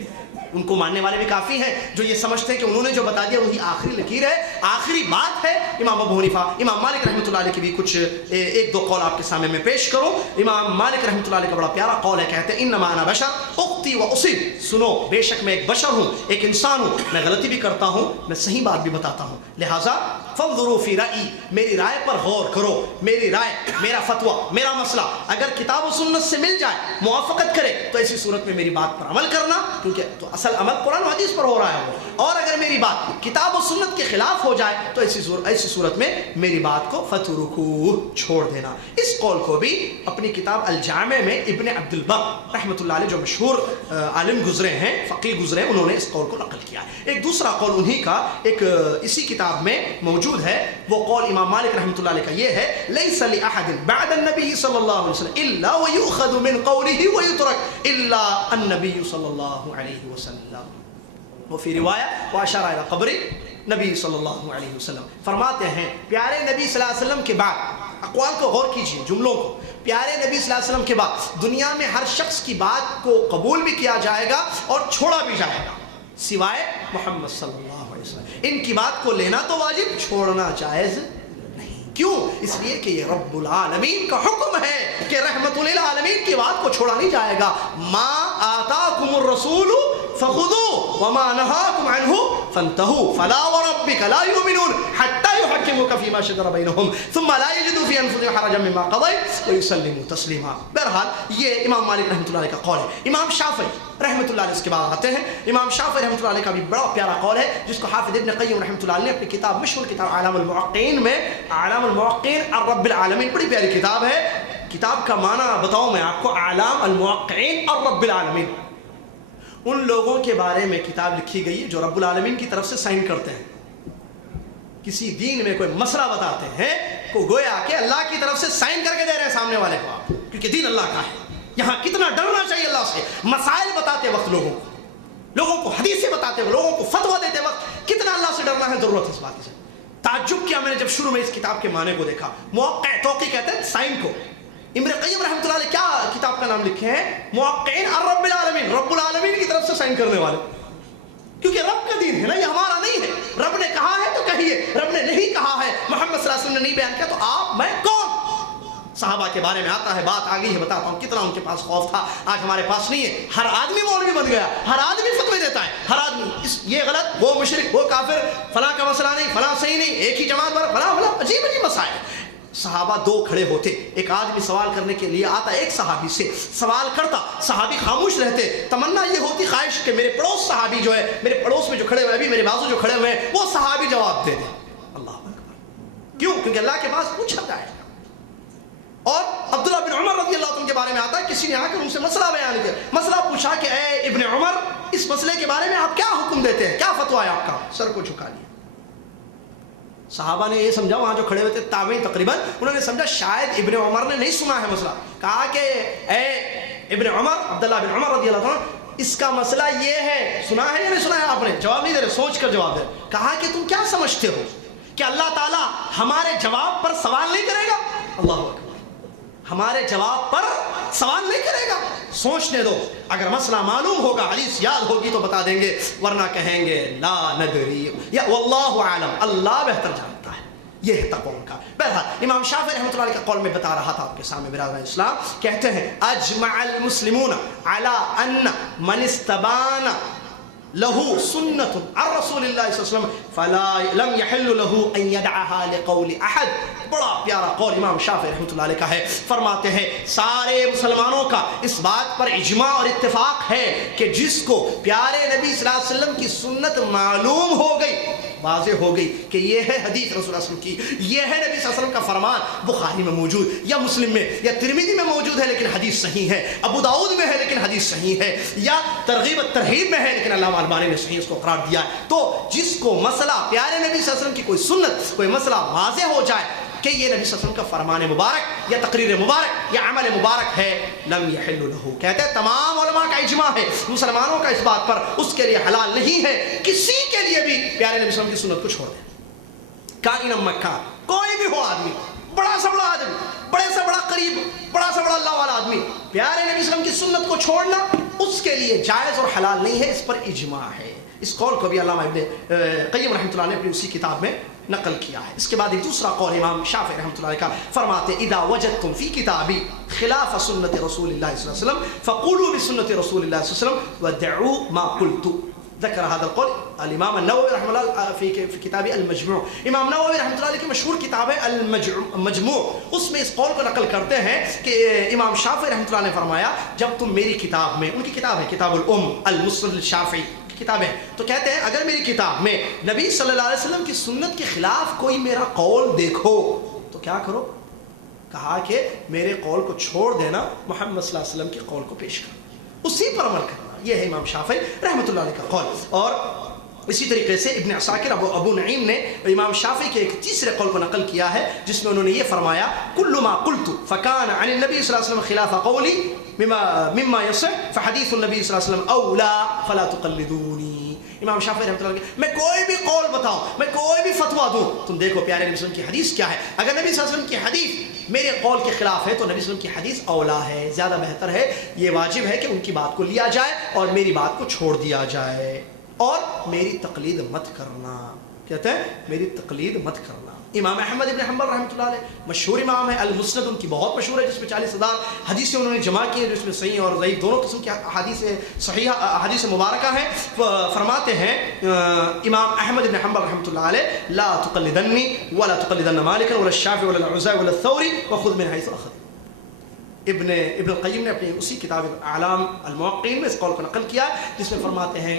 ان کو ماننے والے بھی کافی ہیں جو یہ سمجھتے ہیں کہ انہوں نے جو بتا دیا وہی آخری لکیر ہے, آخری بات ہے. امام ابو حنیفہ, امام مالک رحمۃ اللہ علیہ کے بھی کچھ ایک دو قول آپ کے سامنے میں پیش کروں. امام مالک رحمۃ اللہ علیہ کا بڑا پیارا قول ہے, کہتے ہیں انما انا بشر اختی و اصیب. سنو, بے شک میں ایک بشر ہوں, ایک انسان ہوں, میں غلطی بھی کرتا ہوں, میں صحیح بات بھی بتاتا ہوں. لہٰذا فانظروا فی رأیی, میری رائے پر غور کرو. میری رائے, میرا فتویٰ, میرا مسئلہ اگر کتاب و سنت سے مل جائے, موافقت کرے, تو ایسی صورت میں میری بات پر عمل کرنا, کیونکہ تو اصل عمل قرآن و حدیث پر ہو رہا ہے وہ. اور اگر میری بات کتاب و سنت کے خلاف ہو جائے تو ایسی صورت میں میری بات کو فترکوہ, چھوڑ دینا. اس قول کو بھی اپنی کتاب الجامع میں ابن عبد البر رحمۃ اللہ علیہ جو مشہور عالم گزرے ہیں, فقیہ گزرے, انہوں نے اس قول کو نقل کیا. ایک دوسرا قول انہی کا ایک اسی کتاب میں موجود ہے, وہ قول امام مالک رحمۃ اللہ علیہ کا یہ ہے, لیس لأحد بعد النبی صلی اللہ علیہ وسلم الا ویؤخذ من قوله ویترک الا النبی صلی اللہ علیہ وسلم. وفی روایہ واشار الی قبر نبی صلی اللہ علیہ وسلم. فرماتے ہیں پیارے نبی صلی اللہ علیہ وسلم کے بعد, اقوال کو غور کیجئے, جملوں کو, پیارے نبی صلی اللہ علیہ وسلم کے بعد دنیا میں ہر شخص کی بات کو قبول بھی کیا جائے گا اور چھوڑا بھی جائے گا سوائے محمد صلی اللہ علیہ وسلم. ان کی بات کو لینا تو واجب, چھوڑنا جائز نہیں. کیوں؟ اس لیے کہ یہ رب العالمین کا حکم ہے کہ رحمت للعالمین کی بات کو چھوڑا نہیں جائے گا. ما آتاکم الرسول فخذوه وما نهاكم عنه فانتهوا فلا وربك لا يؤمنون حتى يحكموك فيما شجر بينهم ثم لا يجدوا في انفسهم حرجا مما قضيت ويسلموا تسليما. بہرحال یہ امام مالک رحمۃ اللہ علیہ کا قول ہے. امام شافعی رحمۃ اللہ علیہ اس کے بعد آتے ہیں. امام شافعی رحمۃ اللہ علیہ کا بھی بڑا پیارا قول ہے جس کو حافظ ابن قیم رحمۃ اللہ علیہ نے اپنی کتاب, مشہور کتاب اعلام الموقعین میں, اعلام الموقعین الرب العالمین, بڑی پیاری کتاب ہے. کتاب کا معنی بتاؤں میں آپ کو, اعلام الموقعین الرب العالمین, ان لوگوں کے بارے میں کتاب لکھی گئی ہے جو رب العالمین کی طرف سے سائن کرتے ہیں. کسی دین میں کوئی مسئلہ بتاتے ہیں کو گویا کہ اللہ کی طرف سے سائن کر کے دے رہے ہیں سامنے والے کو آپ, کیونکہ دین اللہ کا ہے. یہاں کتنا ڈرنا چاہیے اللہ سے. مسائل بتاتے وقت لوگوں کو حدیثیں بتاتے ہوئے, لوگوں کو فتویٰ دیتے وقت کتنا اللہ سے ڈرنا ہے, ضرورت ہے اس بات سے. تعجب کیا میں نے جب شروع میں اس کتاب کے معنی کو دیکھا. موقع, توقیع کہتے ہیں سائن کو. ابن قیم رحمۃ اللہ علیہ کیا کتاب کا نام لکھے ہیں, موقعین الرب العالمین, رب العالمین کی طرف سے سائن کرنے والے. کیونکہ رب کا دین ہے نا, یہ ہمارا نہیں ہے. رب نے کہا ہے تو کہیے, رب نے نہیں کہا ہے, محمد صلی اللہ علیہ وسلم نے نہیں بیان کیا, تو آپ میں کون. صحابہ کے بارے میں آتا ہے, بات آ گئی ہے, بتاتا ہوں کتنا ان کے پاس خوف تھا. آج ہمارے پاس نہیں ہے. ہر آدمی مولوی بن گیا, ہر آدمی فتوے دیتا ہے, ہر آدمی یہ غلط, وہ مشرک, وہ کافر, فلاں کا مسئلہ نہیں, فلاں صحیح نہیں, ایک ہی جماعت پر فلاں فلاں, عجیب عجیب مسائل. صحابہ دو کھڑے ہوتے, ایک آدمی سوال کرنے کے لیے آتا, ایک صحابی سے سوال کرتا, صحابی خاموش رہتے. تمنا یہ ہوتی, خواہش کہ میرے پڑوس صحابی جو ہے, میرے پڑوس میں جو کھڑے ہوئے, ابھی میرے بازو جو کھڑے ہوئے ہیں, وہ صحابی جواب دے دے. اللہ اکبر. کیوں؟ کیونکہ اللہ کے پاس پوچھا جائے. اور عبداللہ بن عمر رضی اللہ عنہ کے بارے میں آتا ہے, کسی نے آ کر ان سے مسئلہ بیان کیا, مسئلہ پوچھا کہ اے ابن عمر, اس مسئلے کے بارے میں آپ کیا حکم دیتے ہیں, کیا فتویٰ ہے آپ کا. سر کو جھکا لیا. صحابہ نے یہ سمجھا, وہاں جو کھڑے ہوئے تھے تابعین تقریباً, انہوں نے سمجھا شاید ابن عمر نے نہیں سنا ہے مسئلہ. کہا کہ اے ابن عمر, عبداللہ بن عمر رضی اللہ عنہ, اس کا مسئلہ یہ ہے, سنا ہے یا نہیں سنا ہے آپ نے. جواب نہیں دے رہے, سوچ کر جواب دے. کہا کہ تم کیا سمجھتے ہو کہ اللہ تعالیٰ ہمارے جواب پر سوال نہیں کرے گا. اللہ اکبر. ہمارے جواب پر سوال نہیں کرے گا, سوچنے دو. اگر مسئلہ معلوم ہوگا, حدیث یاد ہوگی تو بتا دیں گے, ورنہ کہیں گے لا ندری یا واللہ اعلم, اللہ بہتر جانتا ہے. یہ ہے تقوی کا. بہرحال امام شافعی رحمۃ اللہ علیہ کا قول میں بتا رہا تھا آپ کے سامنے. برادران اسلام کہتے ہیں اجمع المسلمون علی ان من استبان له سنة عن رسول اللہ صلی اللہ علیہ وسلم فلا لم يحل له ان يدعها لقول احد. بڑا پیارا قول امام شافعی رحمۃ اللہ علیہ کا ہے. فرماتے ہیں سارے مسلمانوں کا اس بات پر اجماع اور اتفاق ہے کہ جس کو پیارے نبی صلی اللہ علیہ وسلم کی سنت معلوم ہو گئی, واضح ہو گئی کہ یہ ہے حدیث رسول اللہ صلی اللہ علیہ وسلم کی, یہ ہے نبی صلی اللہ علیہ وسلم کا فرمان, بخاری میں موجود یا مسلم میں یا ترمذی میں موجود ہے لیکن حدیث صحیح ہے, ابو داؤد میں ہے لیکن حدیث صحیح ہے, یا ترغیب الترہیب میں ہے لیکن علامہ البانی نے صحیح اس کو قرار دیا ہے. تو جس کو مسئلہ پیارے نبی صلی اللہ علیہ وسلم کی کوئی سنت, کوئی مسئلہ واضح ہو جائے, کہ یہ نبی صلی اللہ علیہ وسلم کا فرمان مبارک یا تقریر مبارک یا عمل مبارک ہے، لم یحل لہ، کہتے ہیں تمام علماء کا اجماع ہے، مسلمانوں کا اس بات پر، اس کے لیے حلال نہیں ہے کسی کے لیے بھی پیارے نبی صلی اللہ علیہ وسلم کی سنت کو چھوڑ دے، کائن مکان، کوئی بھی ہو آدمی، بڑا سا بڑا آدمی، بڑے سے بڑا قریب، بڑا سا بڑا اللہ والا آدمی، پیارے نبی صلی اللہ علیہ وسلم کی سنت کو چھوڑنا اس کے لیے جائز اور حلال نہیں ہے، اس پر اجماع ہے۔ اس قول کو بھی علامہ ابن قیم رحمۃ اللہ نے اپنی اسی کتاب میں نقل کیا ہے۔ اس کے بعد ایک دوسرا قول امام شافعی رحمۃ اللہ کا فرماتے ہیں اذا وجدتم فی کتابی خلاف سنت رسول اللہ صلی اللہ علیہ وسلم فقولوا بسنت رسول اللہ صلی اللہ علیہ وسلم ودعوا ما قلت۔ ذکر هذا القول الامام النووي رحمہ اللہ فی کتاب المجموع، امام نووی رحمۃ اللہ کی مشہور کتاب ہے المجموع، اس میں اس قول کو نقل کرتے ہیں کہ امام شافعی رحمۃ اللہ نے فرمایا جب تم میری کتاب میں، ان کی کتاب ہے کتاب الام المسند الشافعی کتابیں، تو کہتے ہیں اگر میری کتاب میں نبی صلی اللہ علیہ وسلم کی سنت کے خلاف کوئی میرا قول دیکھو تو کیا کرو؟ کہا کہ میرے قول کو چھوڑ دینا، محمد صلی اللہ علیہ وسلم کے قول کو پیش کرنا، اسی پر عمل کرنا۔ یہ ہے امام شافعی رحمۃ اللہ علیہ کا قول۔ اور اسی طریقے سے ابن عساکر ابو نعیم نے امام شافعی کے ایک تیسرے قول کو نقل کیا ہے جس میں انہوں نے یہ فرمایا کل ما قلت فکان عن النبی صلی اللہ علیہ وسلم خلاف قولی مما یصح فحدیث النبی صلی اللہ علیہ وسلم اولا فلا تقلدونی۔ امام شافعی رحمۃ اللہ علیہ میں کوئی بھی قول بتاؤں، میں کوئی بھی فتویٰ دوں، تم دیکھو پیارے نبی صلی اللہ علیہ وسلم کی حدیث کیا ہے، اگر نبی صلی اللہ علیہ وسلم کی حدیث میرے قول کے خلاف ہے تو نبی صلی اللہ علیہ وسلم کی حدیث اولا ہے، زیادہ بہتر ہے، یہ واجب ہے کہ ان کی بات کو لیا جائے اور میری بات کو چھوڑ دیا جائے، اور میری تقلید مت کرنا، کہتے ہیں میری تقلید مت کرنا۔ امام احمد ابن حنبل رحمۃ اللہ علیہ مشہور امام ہے، المسند ان کی بہت مشہور ہے جس میں 40,000 حدیثیں انہوں نے جمع کی ہیں، جس میں صحیح اور ضعیف دونوں قسم کی حدیث صحیح حدیث مبارکہ ہیں۔ فرماتے ہیں امام احمد ابن حنبل رحمۃ اللہ علیہ لا تقلدنی ولا تقلدن مالکا ولا الشافعی ولا العزائی ولا الثوری وخذ من حیث اخذ۔ ابن القیم نے اپنی اسی کتاب اعلام الموقعین میں اس قول کو نقل کیا جس میں فرماتے ہیں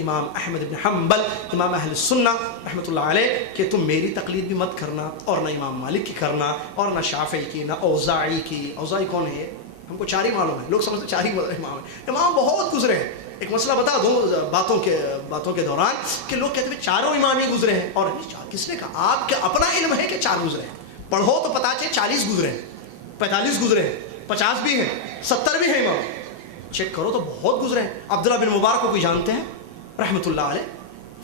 امام احمد بن حنبل امام اہل السنہ رحمۃ اللہ علیہ کہ تم میری تقلید بھی مت کرنا اور نہ امام مالک کی کرنا اور نہ شافعی کی نہ اوزاعی کی۔ اوزاعی کون ہے؟ ہم کو چار ہی معلوم ہے، لوگ سمجھتے چار ہی امام ہیں، امام بہت گزرے ہیں۔ ایک مسئلہ بتا دوں باتوں کے دوران کہ لوگ کہتے ہیں چاروں امام ہی گزرے ہیں، اور کس نے کہا؟ آپ کا اپنا علم ہے کہ چار گزرے ہیں، پڑھو تو پتا چلے 40 گزرے ہیں، 45 گزرے ہیں، 50 بھی ہیں، 70 بھی ہیں، امام چیک کرو تو بہت گزرے ہیں۔ عبداللہ بن مبارک کو کوئی جانتے ہیں رحمۃ اللہ علیہ،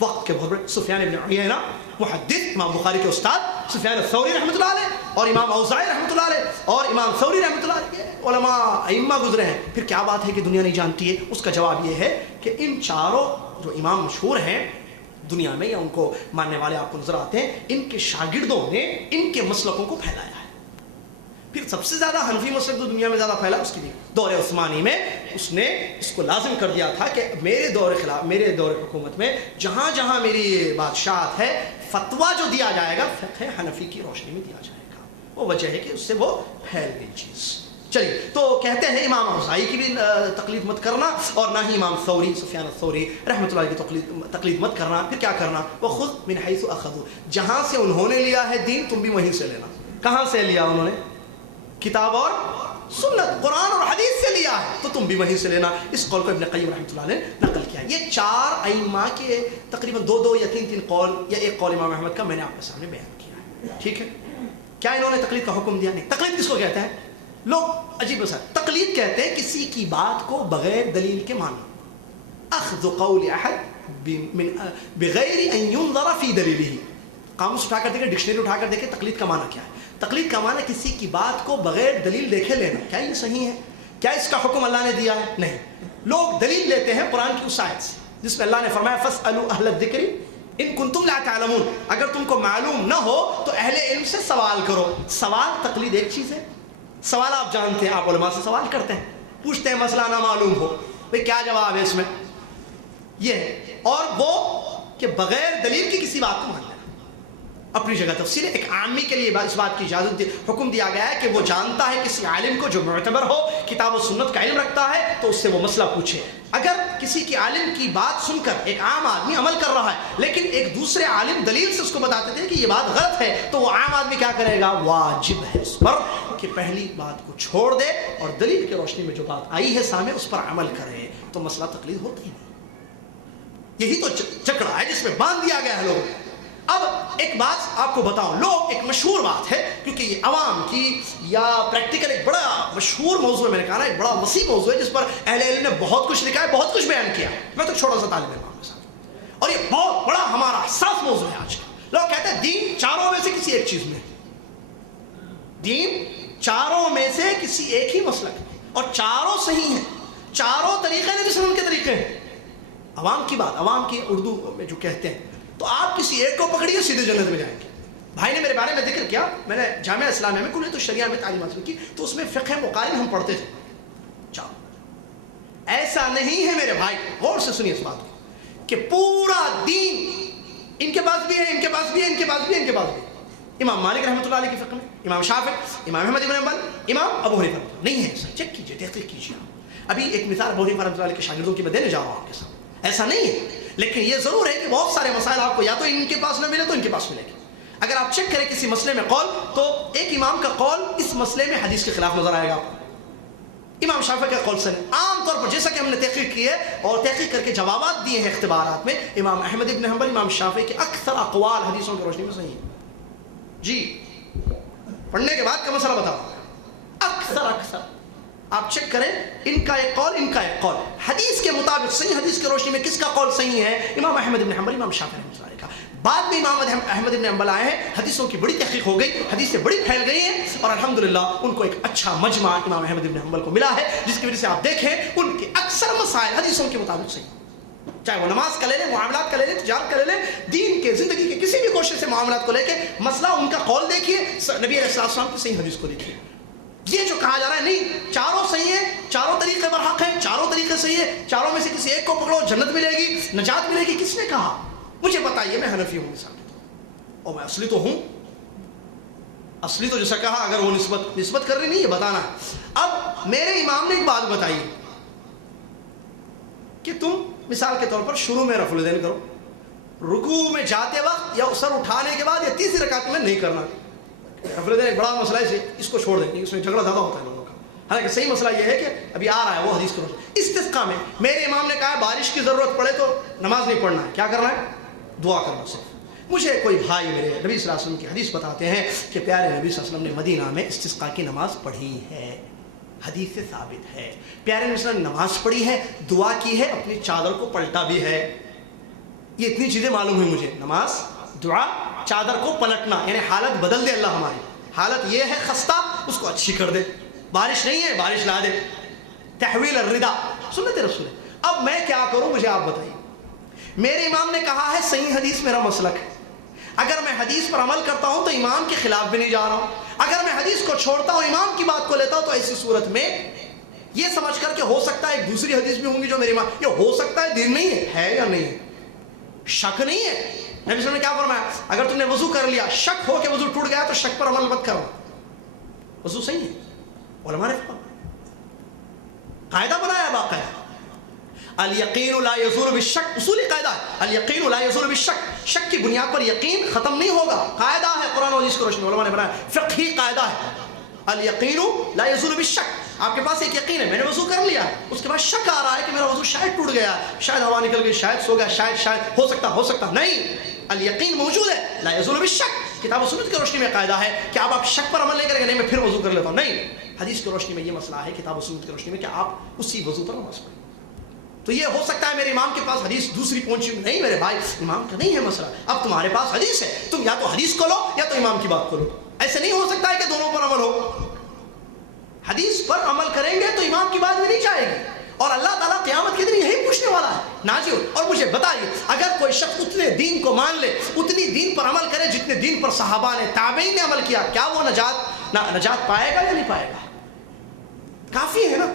وقت کے بہت بڑے، سفیان بن عیینہ محدث، امام بخاری کے استاد سفیان الثوری رحمۃ اللہ علیہ، اور امام اوزاعی رحمۃ اللہ علیہ، اور امام ثوری رحمۃ اللہ علیہ، علماء ائمہ گزرے ہیں۔ پھر کیا بات ہے کہ دنیا نہیں جانتی ہے؟ اس کا جواب یہ ہے کہ ان چاروں جو امام مشہور ہیں دنیا میں یا ان کو ماننے والے آپ کو نظر آتے ہیں، ان کے شاگردوں نے ان کے مسلکوں کو پھیلایا ہے۔ پھر سب سے زیادہ حنفی مسلک جو دنیا میں زیادہ پھیلا اس کی دور عثمانی میں اس نے اس کو لازم کر دیا تھا کہ میرے دور حکومت میں جہاں جہاں میری بادشاہت ہے فتویٰ جو دیا جائے گا فقہ حنفی کی روشنی میں دیا جائے گا۔ وہ وجہ ہے کہ اس سے وہ پھیل گئی چیز۔ چلیے تو کہتے ہیں امام اوزاعی کی بھی تقلید مت کرنا اور نہ ہی امام ثوری سفیان الثوری رحمۃ اللہ علیہ کی تقلید مت کرنا۔ پھر کیا کرنا؟ وہ خود من حیث اخذوا، جہاں سے انہوں نے لیا ہے دین تم بھی وہیں سے لینا۔ کہاں سے لیا انہوں نے؟ کتاب اور سنت، قرآن اور حدیث سے لیا ہے تو تم بھی وہیں سے لینا۔ اس قول کو ابن قیم رحمۃ اللہ نے نقل کیا۔ یہ چار ائمہ کے تقریباً دو یا تین قول یا ایک قول امام احمد کا میں نے آپ کے سامنے بیان کیا ہے، ٹھیک ہے؟ کیا انہوں نے تقلید کا حکم دیا؟ نہیں۔ تقلید کس کو کہتے ہیں؟ لوگ عجیب مسئلہ، تقلید کہتے ہیں کسی کی بات کو بغیر دلیل کے ماننا، اخذ قول احد بغیر ان ينظر في دلیلہ۔ قاموس اٹھا کر دیکھیں، ڈکشنری اٹھا کر دیکھیں تقلید کا معنی کیا ہے۔ تقلید کا معنی کسی کی بات کو بغیر دلیل دیکھے لینا۔ کیا یہ صحیح ہے؟ کیا اس کا حکم اللہ نے دیا ہے؟ نہیں۔ لوگ دلیل لیتے ہیں قرآن کی اس آیت سے جس میں اللہ نے فرمایا فاسألوا اہل الذکر ان کنتم لا تعلمون، اگر تم کو معلوم نہ ہو تو اہل علم سے سوال کرو۔ سوال تقلید ایک چیز ہے، سوال آپ جانتے ہیں، آپ علماء سے سوال کرتے ہیں، پوچھتے ہیں، مسئلہ نہ معلوم ہو بھئی کیا جواب ہے اس میں، یہ ہے۔ اور وہ کہ بغیر دلیل کی کسی بات کو مان لینا، اپنی جگہ تفصیل ہے۔ ایک عامی کے لیے اس بات کی اجازت حکم دیا گیا ہے کہ وہ جانتا ہے کسی عالم کو جو معتبر ہو، کتاب و سنت کا علم رکھتا ہے، تو اس سے وہ مسئلہ پوچھے۔ اگر کسی کی عالم کی بات سن کر ایک عام آدمی عمل کر رہا ہے لیکن ایک دوسرے عالم دلیل سے اس کو بتاتے تھے کہ یہ بات غلط ہے، تو وہ عام آدمی کیا کرے گا؟ واجب ہے اس پر کہ پہلی بات کو چھوڑ دے اور دلیل کی روشنی میں جو بات آئی ہے سامنے اس پر عمل کرے، تو مسئلہ تقلید ہوتی ہے۔ یہی تو چکڑا ہے جس میں باندھ دیا گیا ہے لوگ۔ اب ایک بات آپ کو بتاؤں، لوگ ایک مشہور بات ہے، کیونکہ یہ عوام کی یا پریکٹیکل ایک بڑا مشہور موضوع ہے، میں نے کہا نا ایک بڑا وسیع موضوع ہے جس پر اہل علم نے بہت کچھ لکھا ہے، بہت کچھ بیان کیا ہے، میں تو چھوٹا سا طالب علم کے ساتھ، اور یہ بہت بڑا ہمارا حساس موضوع ہے آج کا۔ لوگ کہتے ہیں دین چاروں میں سے کسی ایک چیز میں، دین چاروں میں سے کسی ایک ہی مسلک میں، اور چاروں صحیح ہیں، چاروں طریقے نبی صلی اللہ علیہ وسلم کے طریقے ہیں۔ عوام کی بات، عوام کی اردو میں جو کہتے ہیں، تو آپ کسی ایک کو پکڑیے سیدھے جنت میں جائیں گے۔ بھائی نے میرے بارے میں ذکر کیا، میں نے جامعہ اسلامیہ میں کلیۃ الشریعہ میں تعلیم حاصل کی، تو اس میں فقہ مقارن ہم پڑھتے تھے۔ ایسا نہیں ہے میرے بھائی، غور سے سنیے اس بات کو، کہ پورا دین ان کے پاس بھی ہے، ان کے پاس بھی ہے، ان کے پاس بھی ہے، ان کے پاس بھی ہے۔ امام مالک رحمۃ اللہ علیہ کی فقہ میں، امام شافعی، امام احمد بن حنبل، امام ابو حنیفہ، نہیں ہے ایسا، چیک کیجیے، تحقیق کیجیے۔ ابھی ایک مثال ابو حنیفہ رحمۃ اللہ علیہ کے شاگردوں کی میں دینے جا رہا ہوں آپ کے سامنے، ایسا نہیں ہے، لیکن یہ ضرور ہے کہ بہت سارے مسائل آپ کو یا تو ان کے پاس نہ ملے تو ان کے پاس ملے گا۔ اگر آپ چیک کریں کسی مسئلے میں قول، تو ایک امام کا قول اس مسئلے میں حدیث کے خلاف نظر آئے گا، امام شافعی کا قول صحیح۔ عام طور پر جیسا کہ ہم نے تحقیق کی ہے اور تحقیق کر کے جوابات دیے ہیں اختبارات میں، امام احمد بن حنبل، امام شافعی کے اکثر اقوال حدیثوں کی روشنی میں صحیح ہیں۔ جی پڑھنے کے بعد کا مسئلہ بتاؤ، اکثر آپ چیک کریں، ان کا ایک قول، ان کا ایک قول، حدیث کے مطابق صحیح، حدیث کی روشنی میں کس کا قول صحیح ہے؟ امام احمد بن حنبل، امام شافعی رحمۃ اللہ علیہ کا۔ بعد میں امام احمد بن حنبل آئے ہیں، حدیثوں کی بڑی تحقیق ہو گئی، حدیثیں بڑی پھیل گئی ہیں، اور الحمدللہ ان کو ایک اچھا مجمع امام احمد بن حنبل کو ملا ہے، جس کی وجہ سے آپ دیکھیں ان کے اکثر مسائل حدیثوں کے مطابق صحیح، چاہے وہ نماز کا لے لیں، معاملات کا لے لیں، تجارت کا لے لیں، دین کے زندگی کے کسی بھی کوشش سے معاملات کو لے کے مسئلہ ان کا قول دیکھیے، نبی علیہ السلام کی صحیح حدیث کو دیکھیے۔ یہ جو کہا جا رہا ہے نہیں چاروں صحیح ہیں، چاروں طریقے پر حق ہیں، چاروں طریقے صحیح ہے، چاروں میں سے کسی ایک کو پکڑو جنت ملے گی، نجات ملے گی، کس نے کہا؟ مجھے بتائیے، میں حنفی ہوں مثال، اور میں اصلی تو ہوں، اصلی تو جیسا کہا، اگر وہ نسبت کر رہی نہیں، یہ بتانا ہے۔ اب میرے امام نے ایک بات بتائی کہ تم مثال کے طور پر شروع میں رفع الیدین کرو، رکوع میں جاتے وقت یا سر اٹھانے کے بعد یا تیسری رکعت میں نہیں کرنا۔ رفع الیدین ایک بڑا مسئلہ ہے، اس کو چھوڑ دیں، اس میں جھگڑا زیادہ ہوتا ہے لوگوں کا، حالانکہ صحیح مسئلہ یہ ہے کہ ابھی آ رہا ہے وہ حدیث کرو۔ استسقاء میں میرے امام نے کہا ہے بارش کی ضرورت پڑے تو نماز نہیں پڑھنا ہے، کیا کرنا ہے؟ دعا کرنا صرف۔ مجھے کوئی بھائی میرے نبی صلی اللہ علیہ وسلم کی حدیث بتاتے ہیں کہ پیارے نبی صلی اللہ علیہ وسلم نے مدینہ میں استسقاء کی نماز پڑھی ہے، حدیث سے ثابت ہے، پیارے نبی صلی اللہ علیہ وسلم نے نماز پڑھی ہے، دعا کی ہے، اپنی چادر کو پلٹا بھی ہے، یہ اتنی چیزیں معلوم ہوئی مجھے، نماز، دعا، چادر کو پلٹنا، یعنی حالت بدل دے اللہ ہماری، حالت یہ ہے خستہ، اس کو اچھی کر دے، بارش نہیں ہے بارش لا دے، تحویل الردا، سنت رسول۔ اب میں کیا کروں، مجھے آپ بتائیے۔ میرے امام نے کہا ہے صحیح حدیث میرا مسلک ہے، اگر میں حدیث پر عمل کرتا ہوں تو امام کے خلاف بھی نہیں جا رہا ہوں، اگر میں حدیث کو چھوڑتا ہوں، امام کی بات کو لیتا ہوں، تو ایسی صورت میں یہ سمجھ کر کہ ہو سکتا ہے ایک دوسری حدیث بھی ہوں گی جو میرے امام، یہ ہو سکتا ہے دین نہیں ہے یا نہیں ہے، شک نہیں ہے۔ نبی صلی اللہ علیہ وسلم نے کیا فرمایا؟ اگر تم نے وضو کر لیا، شک ہو کہ وضو ٹوٹ گیا تو شک پر عمل مت کرو، وضو صحیح ہے۔ علماء نے قاعدہ بنایا باقاعدہ، الیقین لا یزول بالشک، اصولی قاعدہ ہے، الیقین لا یزول بالشک، شک کی بنیاد پر یقین ختم نہیں ہوگا، قاعدہ ہے قرآن و حدیث کی روشنی میں علماء نے بنایا، فقہی قاعدہ ہے، الیقین لا یزول بالشک۔ آپ کے پاس ایک یقین ہے، میں نے وضو کر لیا، اس کے بعد شک آ رہا ہے کہ میرا وضو شاید ٹوٹ گیا، شاید ہوا نکل گئی، شاید سو گیا، شاید ہو سکتا نہیں، الیقین موجود ہے، لا یزول بالشک۔ کتاب و سنت کی روشنی میں قاعدہ ہے کہ آپ شک پر عمل نہیں کریں گے، نہیں میں پھر وضو کر لیتا ہوں، نہیں، حدیث کی روشنی میں یہ مسئلہ ہے، کتاب و سنت کی روشنی میں، کہ آپ اسی وضو پر نماز پڑھیں۔ تو یہ ہو سکتا ہے میرے امام کے پاس حدیث دوسری پہنچی نہیں، میرے بھائی امام کا نہیں ہے مسئلہ، اب تمہارے پاس حدیث ہے، تم یا تو حدیث کو لو یا تو امام کی بات کو لو، ایسے نہیں ہو سکتا ہے کہ دونوں پر عمل ہو۔ حدیث پر عمل کریں گے تو امام کی بات بھی نہیں جائے گی، اور اللہ تعالیٰ قیامت کے دن یہی پوچھنے والا ہے، ناظرین۔ اور مجھے بتائیے، اگر کوئی شخص اتنے دین کو مان لے، اتنی دین پر عمل کرے جتنے دین پر صحابہ نے، تابعین نے عمل کیا، کیا وہ نجات پائے گا یا نہیں پائے گا؟ کافی ہے نا۔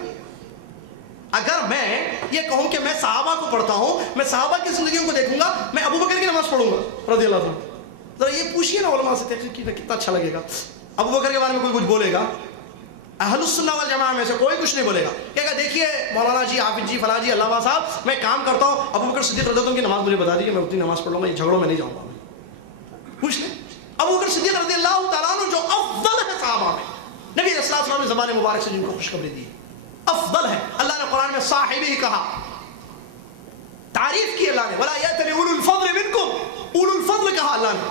اگر میں یہ کہوں کہ میں صحابہ کو پڑھتا ہوں، میں صحابہ کی زندگیوں کو دیکھوں گا، میں ابو بکر کی نماز پڑھوں گا رضی اللہ عنہ، ذرا یہ پوچھیے نا علماء سے تحقیق کی، کتنا اچھا لگے گا۔ ابو بکر کے بارے میں کوئی کچھ بولے گا، اہل السنہ والجماعہ میں سے کوئی کچھ نہیں بولے گا، کہے گا دیکھیے مولانا جی، حافظ جی، فلاں جی، علامہ صاحب، میں کام کرتا ہوں، ابو بکر صدیق رضی اللہ عنہ کی نماز مجھے بتا دیجیے، میں اتنی نماز پڑھ لوں گا، یہ جھگڑوں میں نہیں جاؤں گا۔ پوچھ لیں، ابو بکر صدیق رضی اللہ تعالیٰ عنہ جو افضل ہے صحابہ میں، نبی علیہ السلام نے زبان مبارک سے جن کو خوشخبری دی، افضل ہے، اللہ نے قرآن میں صاحب ہی کہا، تعریف کی اللہ نے، وَلَا يَأْتَلِ أُولُو الْفَضْلِ مِنْكُمْ، اولو الفضل کہا اللہ نے.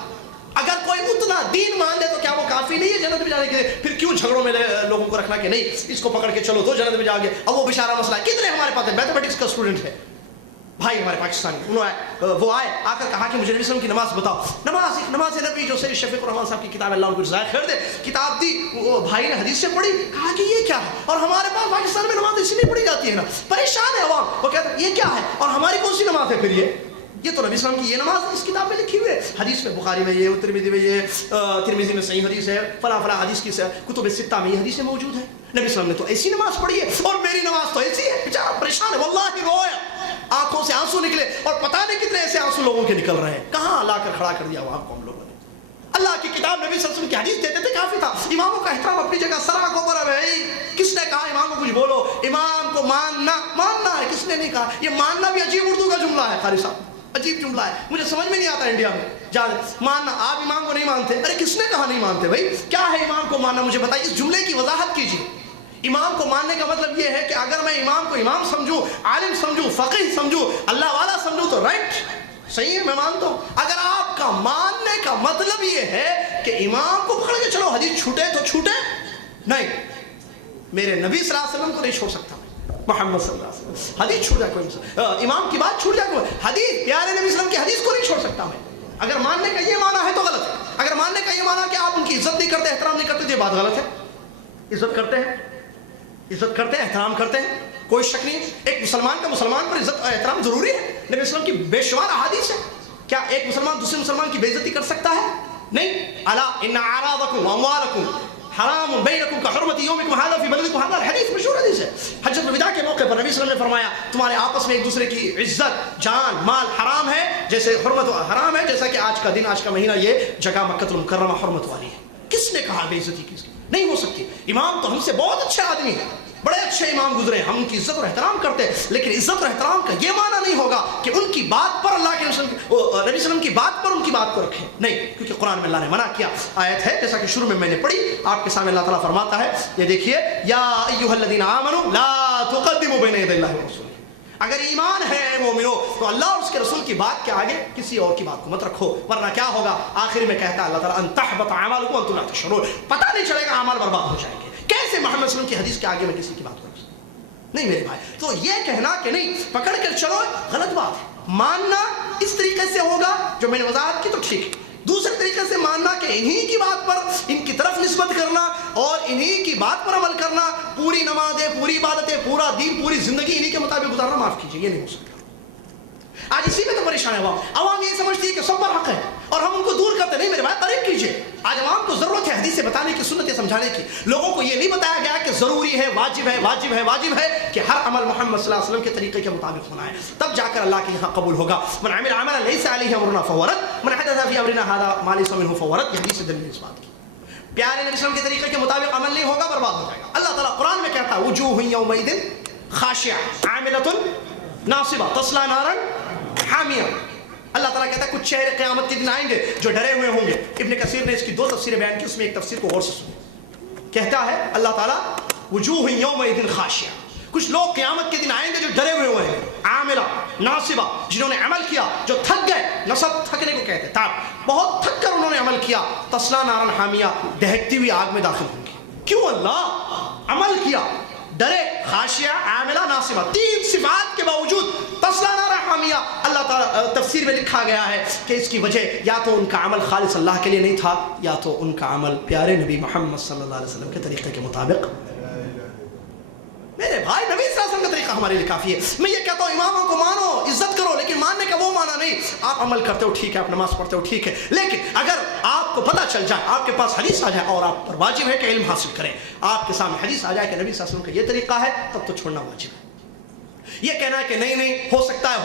اگر کوئی اتنا دین مان لے تو کیا وہ کافی نہیں ہے جنت میں جانے کے لیے؟ پھر کیوں جھگڑوں میں لوگوں کو رکھنا کہ نہیں اس کو پکڑ کے چلو تو جنت میں جاؤ گے. اب وہ بیچارہ مسئلہ ہے. کتنے ہمارے پاس میتھمیٹکس کا اسٹوڈنٹ ہے بھائی ہمارے پاکستانی, وہ آئے آ کر کہا کہ مجھے نبی صلی اللہ علیہ وسلم کی نماز بتاؤ. نماز نبی جو سید شفیق الرحمان صاحب کی کتاب اللہ ان کو جزائے خیر دے کتاب دی, بھائی نے حدیث سے پڑھی, کہا کہ یہ کیا ہے, اور ہمارے پاس پاکستان میں نماز اسی لیے پڑھی جاتی ہے نا. پریشان ہے عوام, وہ کہتے ہیں یہ کیا ہے اور ہماری کون سی نماز ہے پھر یہ تو نبی صلی اللہ علیہ وسلم کی یہ نماز اس کتاب میں لکھی ہوئی ہے, حدیث میں بخاری میں یہ, ترمذی میں یہ, ترمذی میں صحیح حدیث ہے, فلاں فلاں حدیث کی کتب ستہ میں یہ حدیثیں موجود ہیں. نبی صلی اللہ علیہ وسلم نے تو ایسی نماز پڑھی ہے اور میری نماز تو ایسی ہے. بیچارہ پریشان ہے, واللہ رویا, آنکھوں سے آنسو نکلے, اور پتہ نہیں کتنے ایسے آنسو لوگوں کے نکل رہے ہیں. کہاں لا کر کھڑا کر دیا وہاں کو ہم لوگوں نے. اللہ کی کتاب نبی صلی اللہ علیہ وسلم کی حدیث دیتے تھے کافی تھا. اماموں کا احترام اپنی جگہ سرا کو پر ہے. کس نے کہا امام کو کچھ بولو؟ امام کو ماننا ہے, کس نے نہیں کہا. یہ ماننا بھی عجیب اردو کا جملہ ہے قاری صاحب, عجیب جملہ ہے, مجھے سمجھ میں نہیں آتا انڈیا میں. جان ماننا, آپ امام کو نہیں مانتے, ارے کس نے کہا نہیں مانتے بھائی؟ کیا ہے امام کو ماننا, مجھے بتائیے, اس جملے کی وضاحت کیجیے. امام کو ماننے کا مطلب یہ ہے کہ اگر میں امام کو امام سمجھوں, عالم سمجھوں, فقیہ سمجھوں, اللہ والا سمجھوں تو رائٹ, صحیح ہے, میں مانتا ہوں. اگر آپ کا ماننے کا مطلب یہ ہے کہ امام کو پکڑ کے چلو حدیث چھوٹے تو چھوٹے, نہیں, میرے نبی صلی اللہ علیہ وسلم کو نہیں چھوڑ سکتا محمد صلی اللہ علیہ وسلم. حدیث چھوٹ جائے کوئی, امام کی بات چھوٹ جائے کوئی, حدیث پیارے نبی صلی اللہ علیہ وسلم کی حدیث کو نہیں چھوڑ سکتا میں. اگر ماننے کا یہ معنی ہے تو غلط ہے. اگر ماننے کا یہ معنی کہ آپ ان کی عزت نہیں کرتے, احترام نہیں کرتے, تو یہ بات غلط ہے. عزت کرتے ہیں, احترام کرتے ہیں, کوئی شک نہیں. ایک مسلمان کا مسلمان پر عزت اور احترام ضروری ہے. نبی صلی اللہ علیہ وسلم کی بے شمار احادیث ہے. کیا ایک مسلمان دوسرے مسلمان کی بے عزتی کر سکتا ہے؟ نہیں. الا ان اعراضکم واموالکم حرام بینکم کحرمت یومکم هذا فی بلدکم هذا, الحدیث مشہور حدیث ہے. حجۃ الوداع کے موقع پر نبی صلی اللہ علیہ وسلم نے فرمایا تمہارے آپس میں ایک دوسرے کی عزت, جان, مال حرام ہے جیسے حرمت حرام ہے, جیسا کہ آج کا دن, آج کا مہینہ, یہ جگہ مکہ المکرمہ حرمت والی ہے. کس نے کہا بے عزتی کی؟ نہیں ہو سکتی. امام تو ہم سے بہت اچھے آدمی ہیں, بڑے اچھے امام گزرے, ہم ان کی عزت اور احترام کرتے ہیں, لیکن عزت اور احترام کا یہ معنی نہیں ہوگا کہ ان کی بات پر اللہ کے نبی صلی اللہ علیہ وسلم کی بات پر ان کی بات کو رکھیں. نہیں, کیونکہ قرآن میں اللہ نے منع کیا. آیت ہے جیسا کہ شروع میں نے پڑھی آپ کے سامنے, اللہ تعالیٰ فرماتا ہے, یہ دیکھیے, یا ایھا الذین آمنوا لا تقدموا بین یدی اللہ ورسولہ. اگر ایمان ہے مومنو تو اللہ اور اس کے رسول کی بات کے آگے کسی اور کی بات کو مت رکھو, ورنہ کیا ہوگا. آخر میں کہتا ہے اللہ تعالیٰ ان تحبط اعمالکم وانتم لا تشعرون, پتہ نہیں چلے گا اعمال برباد ہو جائیں گے. کیسے محمد صلی اللہ علیہ وسلم کی حدیث کے آگے میں کسی کی بات کروں؟ نہیں میرے بھائی. تو یہ کہنا کہ نہیں پکڑ کر چلو غلط بات ہے. ماننا اس طریقے سے ہوگا جو میں نے وضاحت کی تو ٹھیک ہے. دوسرے طریقے سے ماننا کہ انہی کی بات پر ان کی طرف نسبت کرنا اور انہی کی بات پر عمل کرنا, پوری نمازیں, پوری عبادتیں, پورا دین, پوری زندگی انہی کے مطابق گزارنا, معاف کیجیے, یہ نہیں ہو سکتا. آج اسی میں تو پریشان ہے عوام. عوام یہ سمجھتی ہے کہ سب پر حق ہے اور ہم ان کو دور کرتے. نہیں میرے بھائی, قریب کیجیے. آج عوام کو ضرورت ہے حدیثیں بتانے کی, سنتیں سمجھانے کی. لوگوں کو یہ نہیں بتایا گیا کہ ضروری ہے, واجب ہے, واجب ہے, واجب ہے کہ ہر عمل محمد صلی اللہ علیہ وسلم کے طریقے کے مطابق ہونا ہے, تب جا کر اللہ کے یہاں قبول ہوگا. من عمل عملا لیس علیہ امرنا فهو رد, من حدث فی امرنا هذا ما ليس منه فهو رد. یہ حدیث دلیل اس بات کی. پیارے نبی صلی اللہ علیہ وسلم کے طریقے کے مطابق عمل نہیں ہوگا, برباد ہو جائے گا. اللہ تعالیٰ قرآن میں کہتا ہے وجوہ یومئذ خاشعۃ عاملۃ ناصبۃ تصلی نارا حامیہ. اللہ تعالیٰ کہتا ہے کچھ چہرے قیامت کے دن آئیں گے جو ڈرے ہوئے ہوں گے. ابن کثیر نے اس کی 2 تفسیریں بیان کی, اس میں ایک تفسیر کو غور سے سنیں. کہتا ہے اللہ تعالیٰ وجوہ یومئذ خاشعہ, کچھ لوگ قیامت کے دن آئیں گے جو ڈرے ہوئے ہیں, عاملہ ناصبہ, جنہوں نے عمل کیا, جو تھک گئے. نصب تھکنے کو کہتے ہیں, تاپ, بہت تھک کر انہوں نے عمل کیا. تصلی نارا حامیہ, دہکتی ہوئی آگ میں داخل ہوں گے. کیوں؟ اللہ عمل کیا, ڈرے. خاشعہ, عاملہ, ناصبہ, 3 صفات کے باوجود تصلی نارا حامیہ. اللہ تعالیٰ تفسیر میں لکھا گیا ہے کہ اس کی وجہ یا تو ان کا عمل خالص اللہ کے لیے نہیں تھا, یا تو ان کا عمل پیارے نبی محمد صلی اللہ علیہ وسلم کے طریقے کے مطابق. میرے بھائی, نبی صلی اللہ علیہ وسلم کا طریقہ ہمارے لیے کافی ہے. میں یہ کہتا ہوں اماموں کو مانو, عزت کرو, لیکن ماننے کا وہ معنی نہیں. آپ عمل کرتے ہو ٹھیک ہے, آپ نماز پڑھتے ہو ٹھیک ہے, لیکن اگر آپ کو پتہ چل جائے, آپ کے پاس حدیث آ جائے اور آپ پر واجب ہے کہ علم حاصل کریں, آپ کے سامنے حدیث آ جائے کہ نبی صلی اللہ علیہ وسلم کا یہ طریقہ ہے, تب تو چھوڑنا واجب ہے. یہ کہنا ہے کہ نہیں ہو سکتا ہے,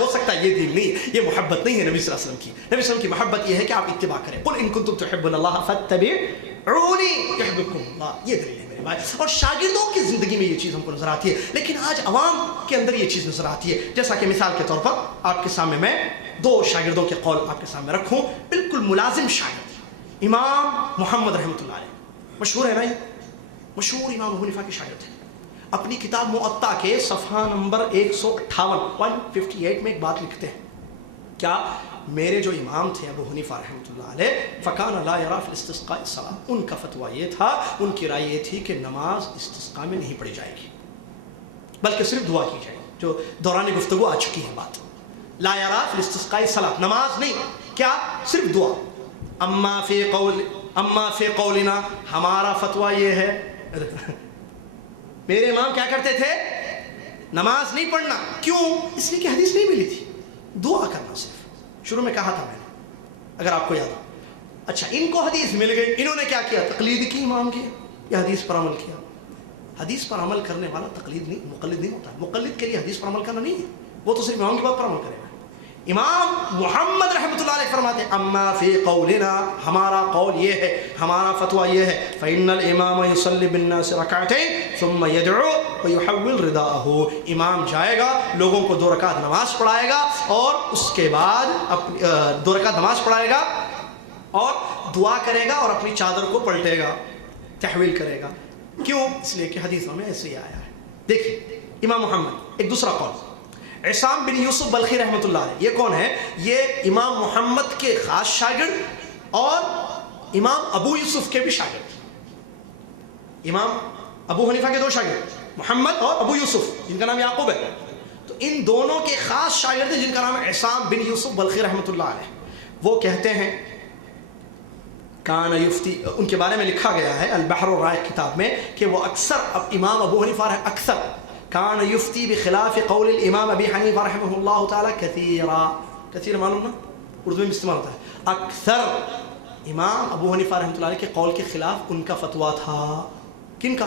یہ دین نہیں, یہ محبت نہیں ہے نبی صلی اللہ علیہ وسلم کی. نبی صلی اللہ علیہ وسلم کی محبت یہ ہے کہ آپ اتباع کریں. قل ان کنتم تحبون اللہ فاتبعونی یحببکم اللہ. یہ دلیل ہے میرے بھائی. اور شاگردوں کی زندگی میں یہ چیز ہم کو نظر آتی ہے, لیکن آج عوام کے اندر یہ چیز نظر آتی ہے. جیسا کہ مثال کے طور پر آپ کے سامنے میں 2 شاگردوں کے قول آپ کے سامنے رکھوں, بالکل ملازم شاگرد. امام محمد رحمۃ اللہ علیہ, مشہور ہے نا, مشہور امام ابو حنیفہ کے شاگرد ہیں. اپنی کتاب موطا کے صفحہ نمبر 158 میں ایک بات لکھتے ہیں. کیا؟ میرے جو امام تھے ابو حنیفہ رحمۃ اللہ علیہ فکان لا یرا فی الاستسقاء الصلاۃ، ان کا فتویٰ یہ تھا، ان کی رائے یہ تھی کہ نماز استسقاء میں نہیں پڑھی جائے گی بلکہ صرف دعا کی جائے گی، جو دوران گفتگو آ چکی ہے بات، لا یرا فی الاستسقاء الصلاۃ، نماز نہیں، کیا صرف دعا۔ اما فی قولنا، ہمارا فتویٰ یہ ہے میرے امام کیا کرتے تھے؟ نماز نہیں پڑھنا، کیوں؟ اس لیے کہ حدیث نہیں ملی تھی، دعا کرنا صرف، شروع میں کہا تھا میں نے اگر آپ کو یاد ہو۔ اچھا ان کو حدیث مل گئی، انہوں نے کیا کیا؟ تقلید کی امام کی یا حدیث پر عمل کیا؟ حدیث پر عمل کرنے والا تقلید نہیں، مقلد نہیں ہوتا ہے، مقلد کے لیے حدیث پر عمل کرنا نہیں ہے، وہ تو صرف امام کی بات پر عمل کرے گا۔ امام محمد رحمۃ اللہ علیہ فرماتے ہیں اما فی قولنا، ہمارا قول یہ ہے، ہمارا فتویٰ یہ ہے، فإن الامام يصلي بالناس ركعتين ثم يدعو ويحول رداءه، امام جائے گا لوگوں کو 2 رکعت نماز پڑھائے گا اور اس کے بعد 2 رکعت نماز پڑھائے گا اور دعا کرے گا اور اپنی چادر کو پلٹے گا، تحویل کرے گا، کیوں؟ اس لیے کہ حدیث میں ایسے ہی آیا ہے۔ دیکھیے امام محمد، ایک دوسرا قول عصام بن یوسف بلخی رحمۃ اللہ علیہ، یہ کون ہے؟ یہ امام محمد کے خاص شاگرد اور امام ابو یوسف کے بھی شاگرد، امام ابو حنیفہ کے 2 شاگرد محمد اور ابو یوسف جن کا نام یعقوب ہے، تو ان دونوں کے خاص شاگرد ہیں جن کا نام ہے عصام بن یوسف بلخی رحمۃ اللہ علیہ۔ وہ کہتے ہیں کان یفتی، ان کے بارے میں لکھا گیا ہے البحر الرائق کتاب میں کہ وہ اکثر، اب امام ابو حنیفہ اکثر کان یفتی بخلاف قول الامام ابی حنیفہ رحمہ اللہ تعالی کثیرا، کثیر معلوم نا اردو میں استعمال ہوتا ہے، اکثر امام ابو حنیفہ رحمۃ اللہ علیہ کے قول کے خلاف ان کا فتویٰ تھا، کن کا؟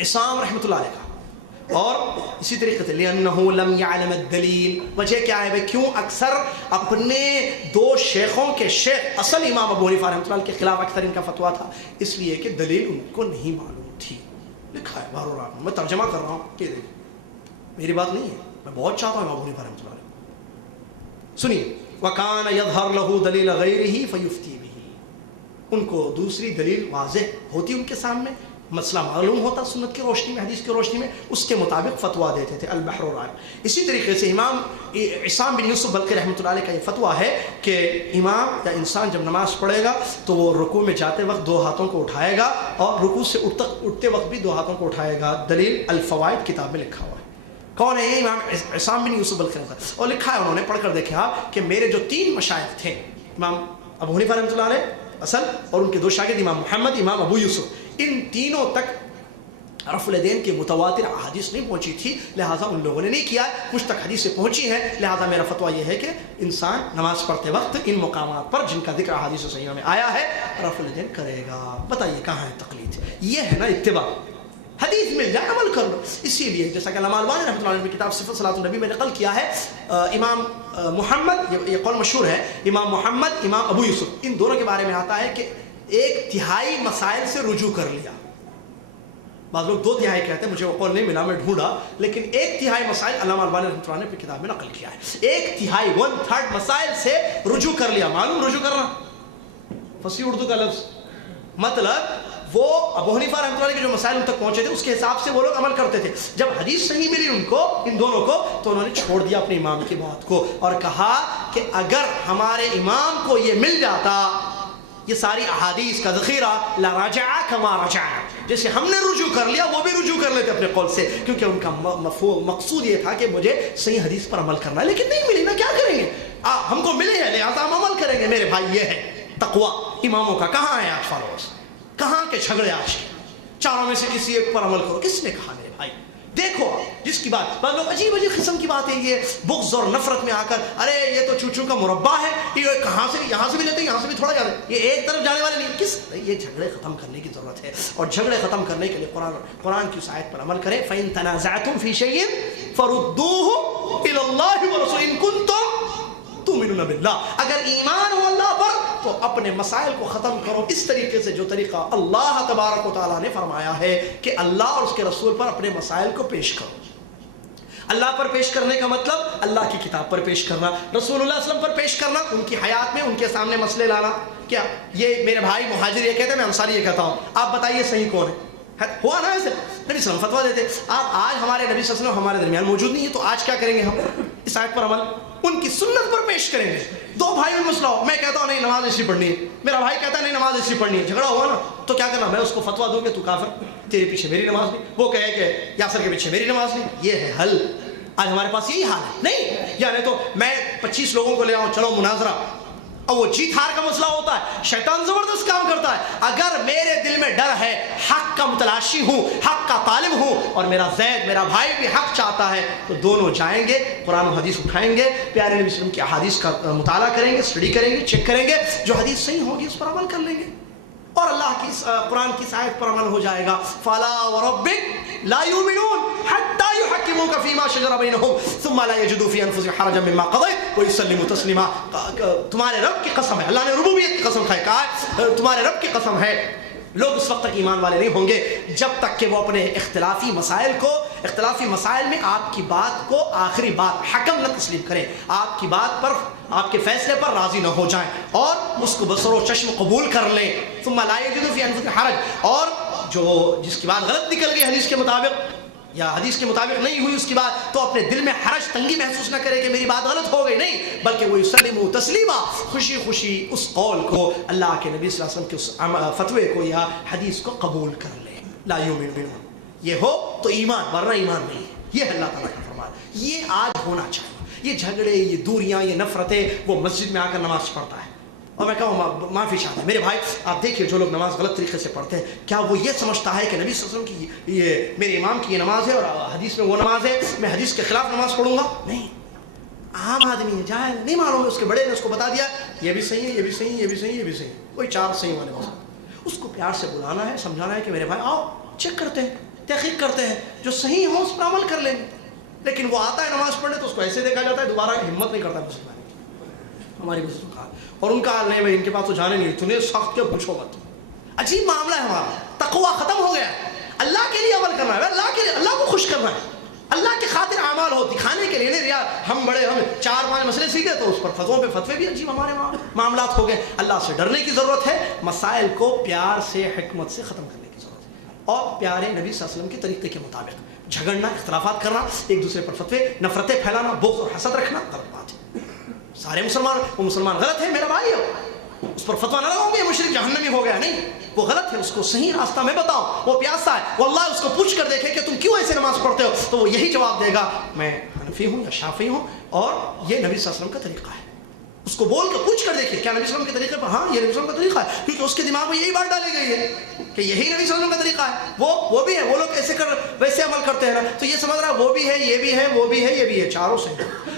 عصام رحمۃ اللہ علیہ کا۔ اور اسی طریقے سے لأنه لم يعلم الدلیل، وجہ کیا ہے بھائی؟ کیوں اکثر اپنے 2 شیخوں کے شیخ اصل امام ابو حنیفہ رحمۃ اللہ علیہ کے خلاف اکثر ان کا فتویٰ تھا، اس لیے کہ دلیل ان کو نہیں معلوم تھی۔ لکھا ہے بارو رات میں ترجمہ کر رہا ہوں، کہ میری بات نہیں ہے، میں بہت چاہتا ہوں امام ابو حنیفہ رحمۃ اللہ علیہ۔ سنیے وَكَانَ يَظْهَرْ لَهُ دَلِيلَ غَيْرِهِ فَيُفْتِي بِهِ، ان کو دوسری دلیل واضح ہوتی ان کے سامنے، مسئلہ معلوم ہوتا سنت کی روشنی میں، حدیث کی روشنی میں، اس کے مطابق فتویٰ دیتے تھے۔ البحر الرائق۔ اسی طریقے سے امام عصام بن یوسف بلخی رحمۃ اللہ علیہ کا یہ فتویٰ ہے کہ امام یا انسان جب نماز پڑھے گا تو وہ رکوع میں جاتے وقت 2 ہاتھوں کو اٹھائے گا اور رکوع سے اٹھتے وقت بھی 2 ہاتھوں کو اٹھائے گا، دلیل الفوائد کتاب میں لکھا ہوا ہے۔ کون ہے یہ؟ امام عصام بن یوسف بلخی رحمۃ اللہ علیہ، اور لکھا ہے انہوں نے، پڑھ کر دیکھا کہ میرے جو 3 مشائخ تھے، امام ابو حنیفہ رحمۃ اللہ علیہ اصل اور ان کے 2 شاگرد امام محمد، امام ابو یوسف، ان تینوں تک رفع الیدین کی متواتر احادیث نہیں پہنچی تھی، لہٰذا ان لوگوں نے نہیں کیا، مجھ تک حدیثیں پہنچی ہیں، لہٰذا میرا فتویٰ یہ ہے کہ انسان نماز پڑھتے وقت ان مقامات پر جن کا ذکر احادیث صحیحہ میں آیا ہے رفع الیدین کرے گا۔ بتائیے کہاں ہے تقلید؟ یہ ہے نا اتباع، حدیث مل جائے عمل کر لو۔ اسی لیے جیسا کہ علامہ البانی رحمۃ اللہ علیہ کی کتاب صفت صلاۃ النبی میں نقل کیا ہے، امام محمد، یہ قول مشہور ہے، امام محمد، امام ابو یوسف، ان دونوں کے بارے میں آتا ہے کہ 1/3 مسائل سے رجوع کر لیا۔ بعض لوگ 2/3 کہتے ہیں، مجھے وہ قول نہیں ملا، میں ڈھونڈا، لیکن 1/3 مسائل علامہ البانی رحمۃ اللہ نے اپنی کتاب میں نقل کیا ہے۔ 1/3 1/3 مسائل سے رجوع کر لیا۔ معلوم رجوع کرنا فصیح اردو کا لفظ، مطلب وہ ابو حنیفہ رحمۃ اللہ علیہ کے جو مسائل ان تک پہنچے تھے اس کے حساب سے وہ لوگ عمل کرتے تھے۔ جب حدیث صحیح ملی ان کو، ان دونوں کو، تو انہوں نے چھوڑ دیا اپنے امام کی بات کو اور کہا کہ اگر ہمارے امام کو یہ مل جاتا، یہ ساری احادیث کا ذخیرہ، لراجع کما رجع، جیسے ہم نے رجوع کر لیا وہ بھی رجوع کر لیتے اپنے قول سے، کیونکہ ان کا مقصود یہ تھا کہ مجھے صحیح حدیث پر عمل کرنا ہے، لیکن نہیں ملی نا، کیا کریں گے؟ ہم کو ملے ہیں لہٰذا ہم عمل کریں گے۔ میرے بھائی یہ ہے تقویٰ اماموں کا۔ کہاں ہے آج فالوورز؟ کہاں کے جھگڑے آج کے؟ 4 میں سے کسی ایک پر عمل کرو، کس نے کہا میرے بھائی؟ دیکھو جس کی بات، بعض لوگ عجیب عجیب قسم کی باتیں، یہ بغض اور نفرت میں آ کر، ارے یہ تو چوچو کا مربع ہے، یہ کہاں سے یہاں سے بھی لیتے ہیں، یہاں سے بھی تھوڑا جاتے ہیں، یہ ایک طرف جانے والے نہیں، کس؟ یہ جھگڑے ختم کرنے کی ضرورت ہے، اور جھگڑے ختم کرنے کے لیے قرآن کی اس آیت پر عمل کریں، فَإِن تَنَازَعْتُمْ فِي شَيْءٍ فَرُدُّوهُ إِلَى اللَّهِ وَرَسُولِهِ إِن كُنتُمْ تُؤْمِنُونَ بِاللَّهِ، اگر ایمان ہو اللہ پر تو اپنے مسائل کو ختم کرو اس طریقے سے جو طریقہ اللہ تبارک و تعالیٰ نے فرمایا ہے کہ اللہ اور اس کے رسول پر اپنے مسائل کو پیش کرو۔ اللہ پر پیش کرنے کا مطلب اللہ کی کتاب پر پیش کرنا، رسول اللہ صلی اللہ علیہ وسلم پر پیش کرنا، ان کی حیات میں ان کے سامنے مسئلے لانا۔ کیا یہ میرے بھائی مہاجر یہ کہتے ہیں، میں انصاری یہ کہتا ہوں، آپ بتائیے صحیح کون ہے؟ ہوا نا ایسے؟ نبی صلی اللہ علیہ وسلم فتویٰ دیتے. آپ آج ہمارے نبی صلی اللہ علیہ وسلم ہمارے درمیان موجود نہیں ہے، تو آج کیا کریں گے ہم؟ اس آیت پر عمل ان کی سنت پر پیش کریں گے. دو بھائی میں مسئلہ ہو، میں کہتا ہوں نہیں نماز اس لیے پڑھنی ہے، میرا بھائی کہتا ہے نہیں نماز اس لیے پڑھنی ہے، جھگڑا ہوا نا، تو کیا کرنا؟ میں اس کو فتویٰ دوں کہ تو کافر، تیرے پیچھے میری نماز نہیں، وہ کہے کہ یاسر کے پیچھے میری نماز نہیں. یہ ہے حل. آج ہمارے پاس یہی حال ہے. نہیں یعنی تو میں 25 لوگوں کو لے آؤں، چلو مناظرہ، اب وہ جیت ہار کا مسئلہ ہوتا ہے. شیطان زبردست کام کرتا ہے. اگر میرے دل میں ڈر ہے، حق کا متلاشی ہوں، حق کا طالب ہوں، اور میرا زید میرا بھائی بھی حق چاہتا ہے، تو دونوں جائیں گے، قرآن و حدیث اٹھائیں گے، پیارے نبی صلی اللہ علیہ وسلم کی احادیث کا مطالعہ کریں گے، اسٹڈی کریں گے، چیک کریں گے، جو حدیث صحیح ہوگی اس پر عمل کر لیں گے، اور اللہ کی قرآن کی آیت پر عمل ہو جائے گا. فَلَا وَرَبِّكَ لَا يُؤْمِنُونَ حَتَّى يُحَكِّمُوكَ فِي مَا شَجَرَ بَيْنَهُمْ ثُمَّ لَا يَجِدُوا فِي أَنفُسِهِمْ حَرَجًا مِّمَّا قَضَيْتَ وَيُسَلِّمُوا تَسْلِيمًا. تمہارے رب کی قسم ہے، اللہ نے ربوبیت کی قسم کہا ہے، تمہارے رب کی قسم ہے، لوگ اس وقت تک ایمان والے نہیں ہوں گے جب تک کہ وہ اپنے اختلافی مسائل میں آپ کی بات کو آخری بات حکم نہ تسلیم کریں، آپ کی بات پر، آپ کے فیصلے پر راضی نہ ہو جائیں، اور اس کو بصر و چشم قبول کر لیں. ثم لا یجدوا فی انفسہم حرج. اور جو جس کی بات غلط نکل گئی حدیث کے مطابق یا حدیث کے مطابق نہیں ہوئی اس کی بات، تو اپنے دل میں حرج تنگی محسوس نہ کرے کہ میری بات غلط ہو گئی، نہیں، بلکہ وہ یسلموا تسلیما، خوشی خوشی اس قول کو، اللہ کے نبی صلی اللہ علیہ وسلم کے اس فتوے کو یا حدیث کو قبول کر لے. لا یؤمنون، یہ ہو تو ایمان، ورنہ ایمان نہیں. یہ اللہ تعالیٰ کا فرمان. یہ آج ہونا چاہیے. یہ جھگڑے، یہ دوریاں، یہ نفرتیں، وہ مسجد میں آ کر نماز پڑھتا ہے اور میں کہوں معافی چاہتا ہے، میرے بھائی آپ دیکھیے جو لوگ نماز غلط طریقے سے پڑھتے ہیں، کیا وہ یہ سمجھتا ہے کہ نبی صلی اللہ علیہ وسلم کی یہ میرے امام کی یہ نماز ہے اور حدیث میں وہ نماز ہے، میں حدیث کے خلاف نماز پڑھوں گا؟ نہیں. عام آدمی ہے، جاہل نہیں معلوم ہے، اس کے بڑے نے اس کو بتا دیا یہ بھی صحیح ہے، یہ بھی صحیح ہے، یہ بھی صحیح ہے، یہ بھی صحیح ہے، کوئی 4 صحیح والے مسئلہ. اس کو پیار سے بلانا ہے، سمجھانا ہے کہ میرے بھائی آؤ چیک کرتے ہیں، تحقیق کرتے ہیں، جو صحیح ہو اس پر عمل کر لیں گے. لیکن وہ آتا ہے نماز پڑھنے تو اس کو ایسے دیکھا جاتا ہے، دوبارہ ہمت نہیں کرتا مسلمان. ہماری بزرگوں کا اور ان کا حال نہیں، بھائی ان کے پاس تو جانے نہیں، تمہیں سخت کیا پوچھو مت. عجیب معاملہ ہے ہمارا. تقویٰ ختم ہو گیا. اللہ کے لیے عمل کرنا ہے، اللہ کے لیے، اللہ کو خوش کرنا ہے، اللہ کی خاطر اعمال ہو، دکھانے کے لیے نہیں. ریا ہم بڑے، ہم 4-5 مسئلے سیکھے تو اس پر فتوے بھی عجیب ہمارے معاملات ہو گئے. اللہ سے ڈرنے کی ضرورت ہے، مسائل کو پیار سے، حکمت سے ختم کرنے کی ضرورت ہے، اور پیارے نبی صلی اللہ علیہ وسلم کے طریقے کے مطابق. جھگڑنا، اختلافات کرنا، ایک دوسرے پر فتوے، نفرتیں پھیلانا، بغض اور حسد رکھنا غلط بات ہے. سارے مسلمان، وہ مسلمان غلط ہے، میرا بھائی ہے، اس پر فتویٰ نہ لگاؤں گے مشرک جہنمی ہو گیا، نہیں، وہ غلط ہے، اس کو صحیح راستہ میں بتاؤ. وہ پیاسا ہے، واللہ اس کو پوچھ کر دیکھے کہ تم کیوں ایسے نماز پڑھتے ہو، تو وہ یہی جواب دے گا میں حنفی ہوں یا شافعی ہوں، اور یہ نبی صلی اللہ علیہ وسلم کا طریقہ ہے. اس کو بول کر پوچھ کر دیکھیں کیا نبی صلی اللہ علیہ وسلم کے طریقے پر، ہاں یہ نبی صلی اللہ علیہ وسلم کا طریقہ ہے، کیونکہ اس کے دماغ میں یہی بات ڈالی گئی ہے کہ یہی نبی صلی اللہ علیہ وسلم کا طریقہ ہے. وہ بھی ہے، وہ لوگ ایسے کر ویسے عمل کرتے ہیں نا، تو یہ سمجھ رہا ہے وہ بھی ہے، یہ بھی ہے، وہ بھی ہے، یہ بھی ہے، چاروں سے.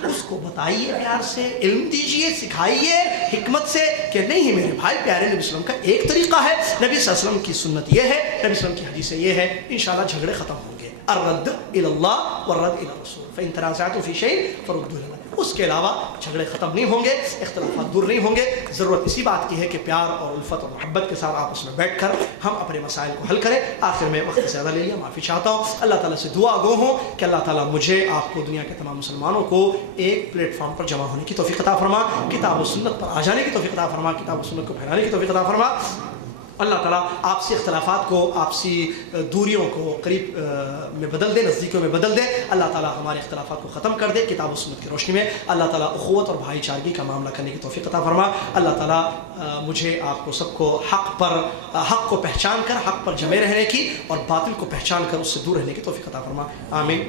اس کو بتائیے پیار سے، علم دیجیے، سکھائیے حکمت سے کہ نہیں میرے بھائی، پیارے نبی صلی اللہ علیہ وسلم کا ایک طریقہ ہے، نبی صلی اللہ علیہ وسلم کی سنت یہ ہے، نبی صلی اللہ علیہ وسلم کی حدیثیں یہ ہے. انشاءاللہ جھگڑے ختم ہوں گے. الرد الی اللہ والرد الی الرسول فإن تنازعتم فی شیء فردوہ الی اللہ. اس کے علاوہ جھگڑے ختم نہیں ہوں گے، اختلافات دور نہیں ہوں گے. ضرورت اسی بات کی ہے کہ پیار اور الفت اور محبت کے ساتھ آپس میں بیٹھ کر ہم اپنے مسائل کو حل کریں. آخر میں وقت زیادہ لے لیا، معافی چاہتا ہوں. اللہ تعالیٰ سے دعا گو ہوں کہ اللہ تعالیٰ مجھے، آپ کو، دنیا کے تمام مسلمانوں کو ایک پلیٹ فارم پر جمع ہونے کی توفیق عطا فرما، کتاب و سنت پر آ جانے کی توفیق عطا فرما، کتاب و سنت کو پھیلانے کی توفیق عطا فرما. اللہ تعالیٰ آپسی اختلافات کو، آپسی دوریوں کو قریب میں بدل دے، نزدیکیوں میں بدل دے. اللہ تعالیٰ ہمارے اختلافات کو ختم کر دے کتاب و سنت کی روشنی میں. اللہ تعالیٰ اخوت اور بھائی چارگی کا معاملہ کرنے کی توفیق عطا فرما. اللہ تعالیٰ مجھے، آپ کو، سب کو حق کو پہچان کر حق پر جمے رہنے کی اور باطل کو پہچان کر اس سے دور رہنے کی توفیق عطا فرما. آمین.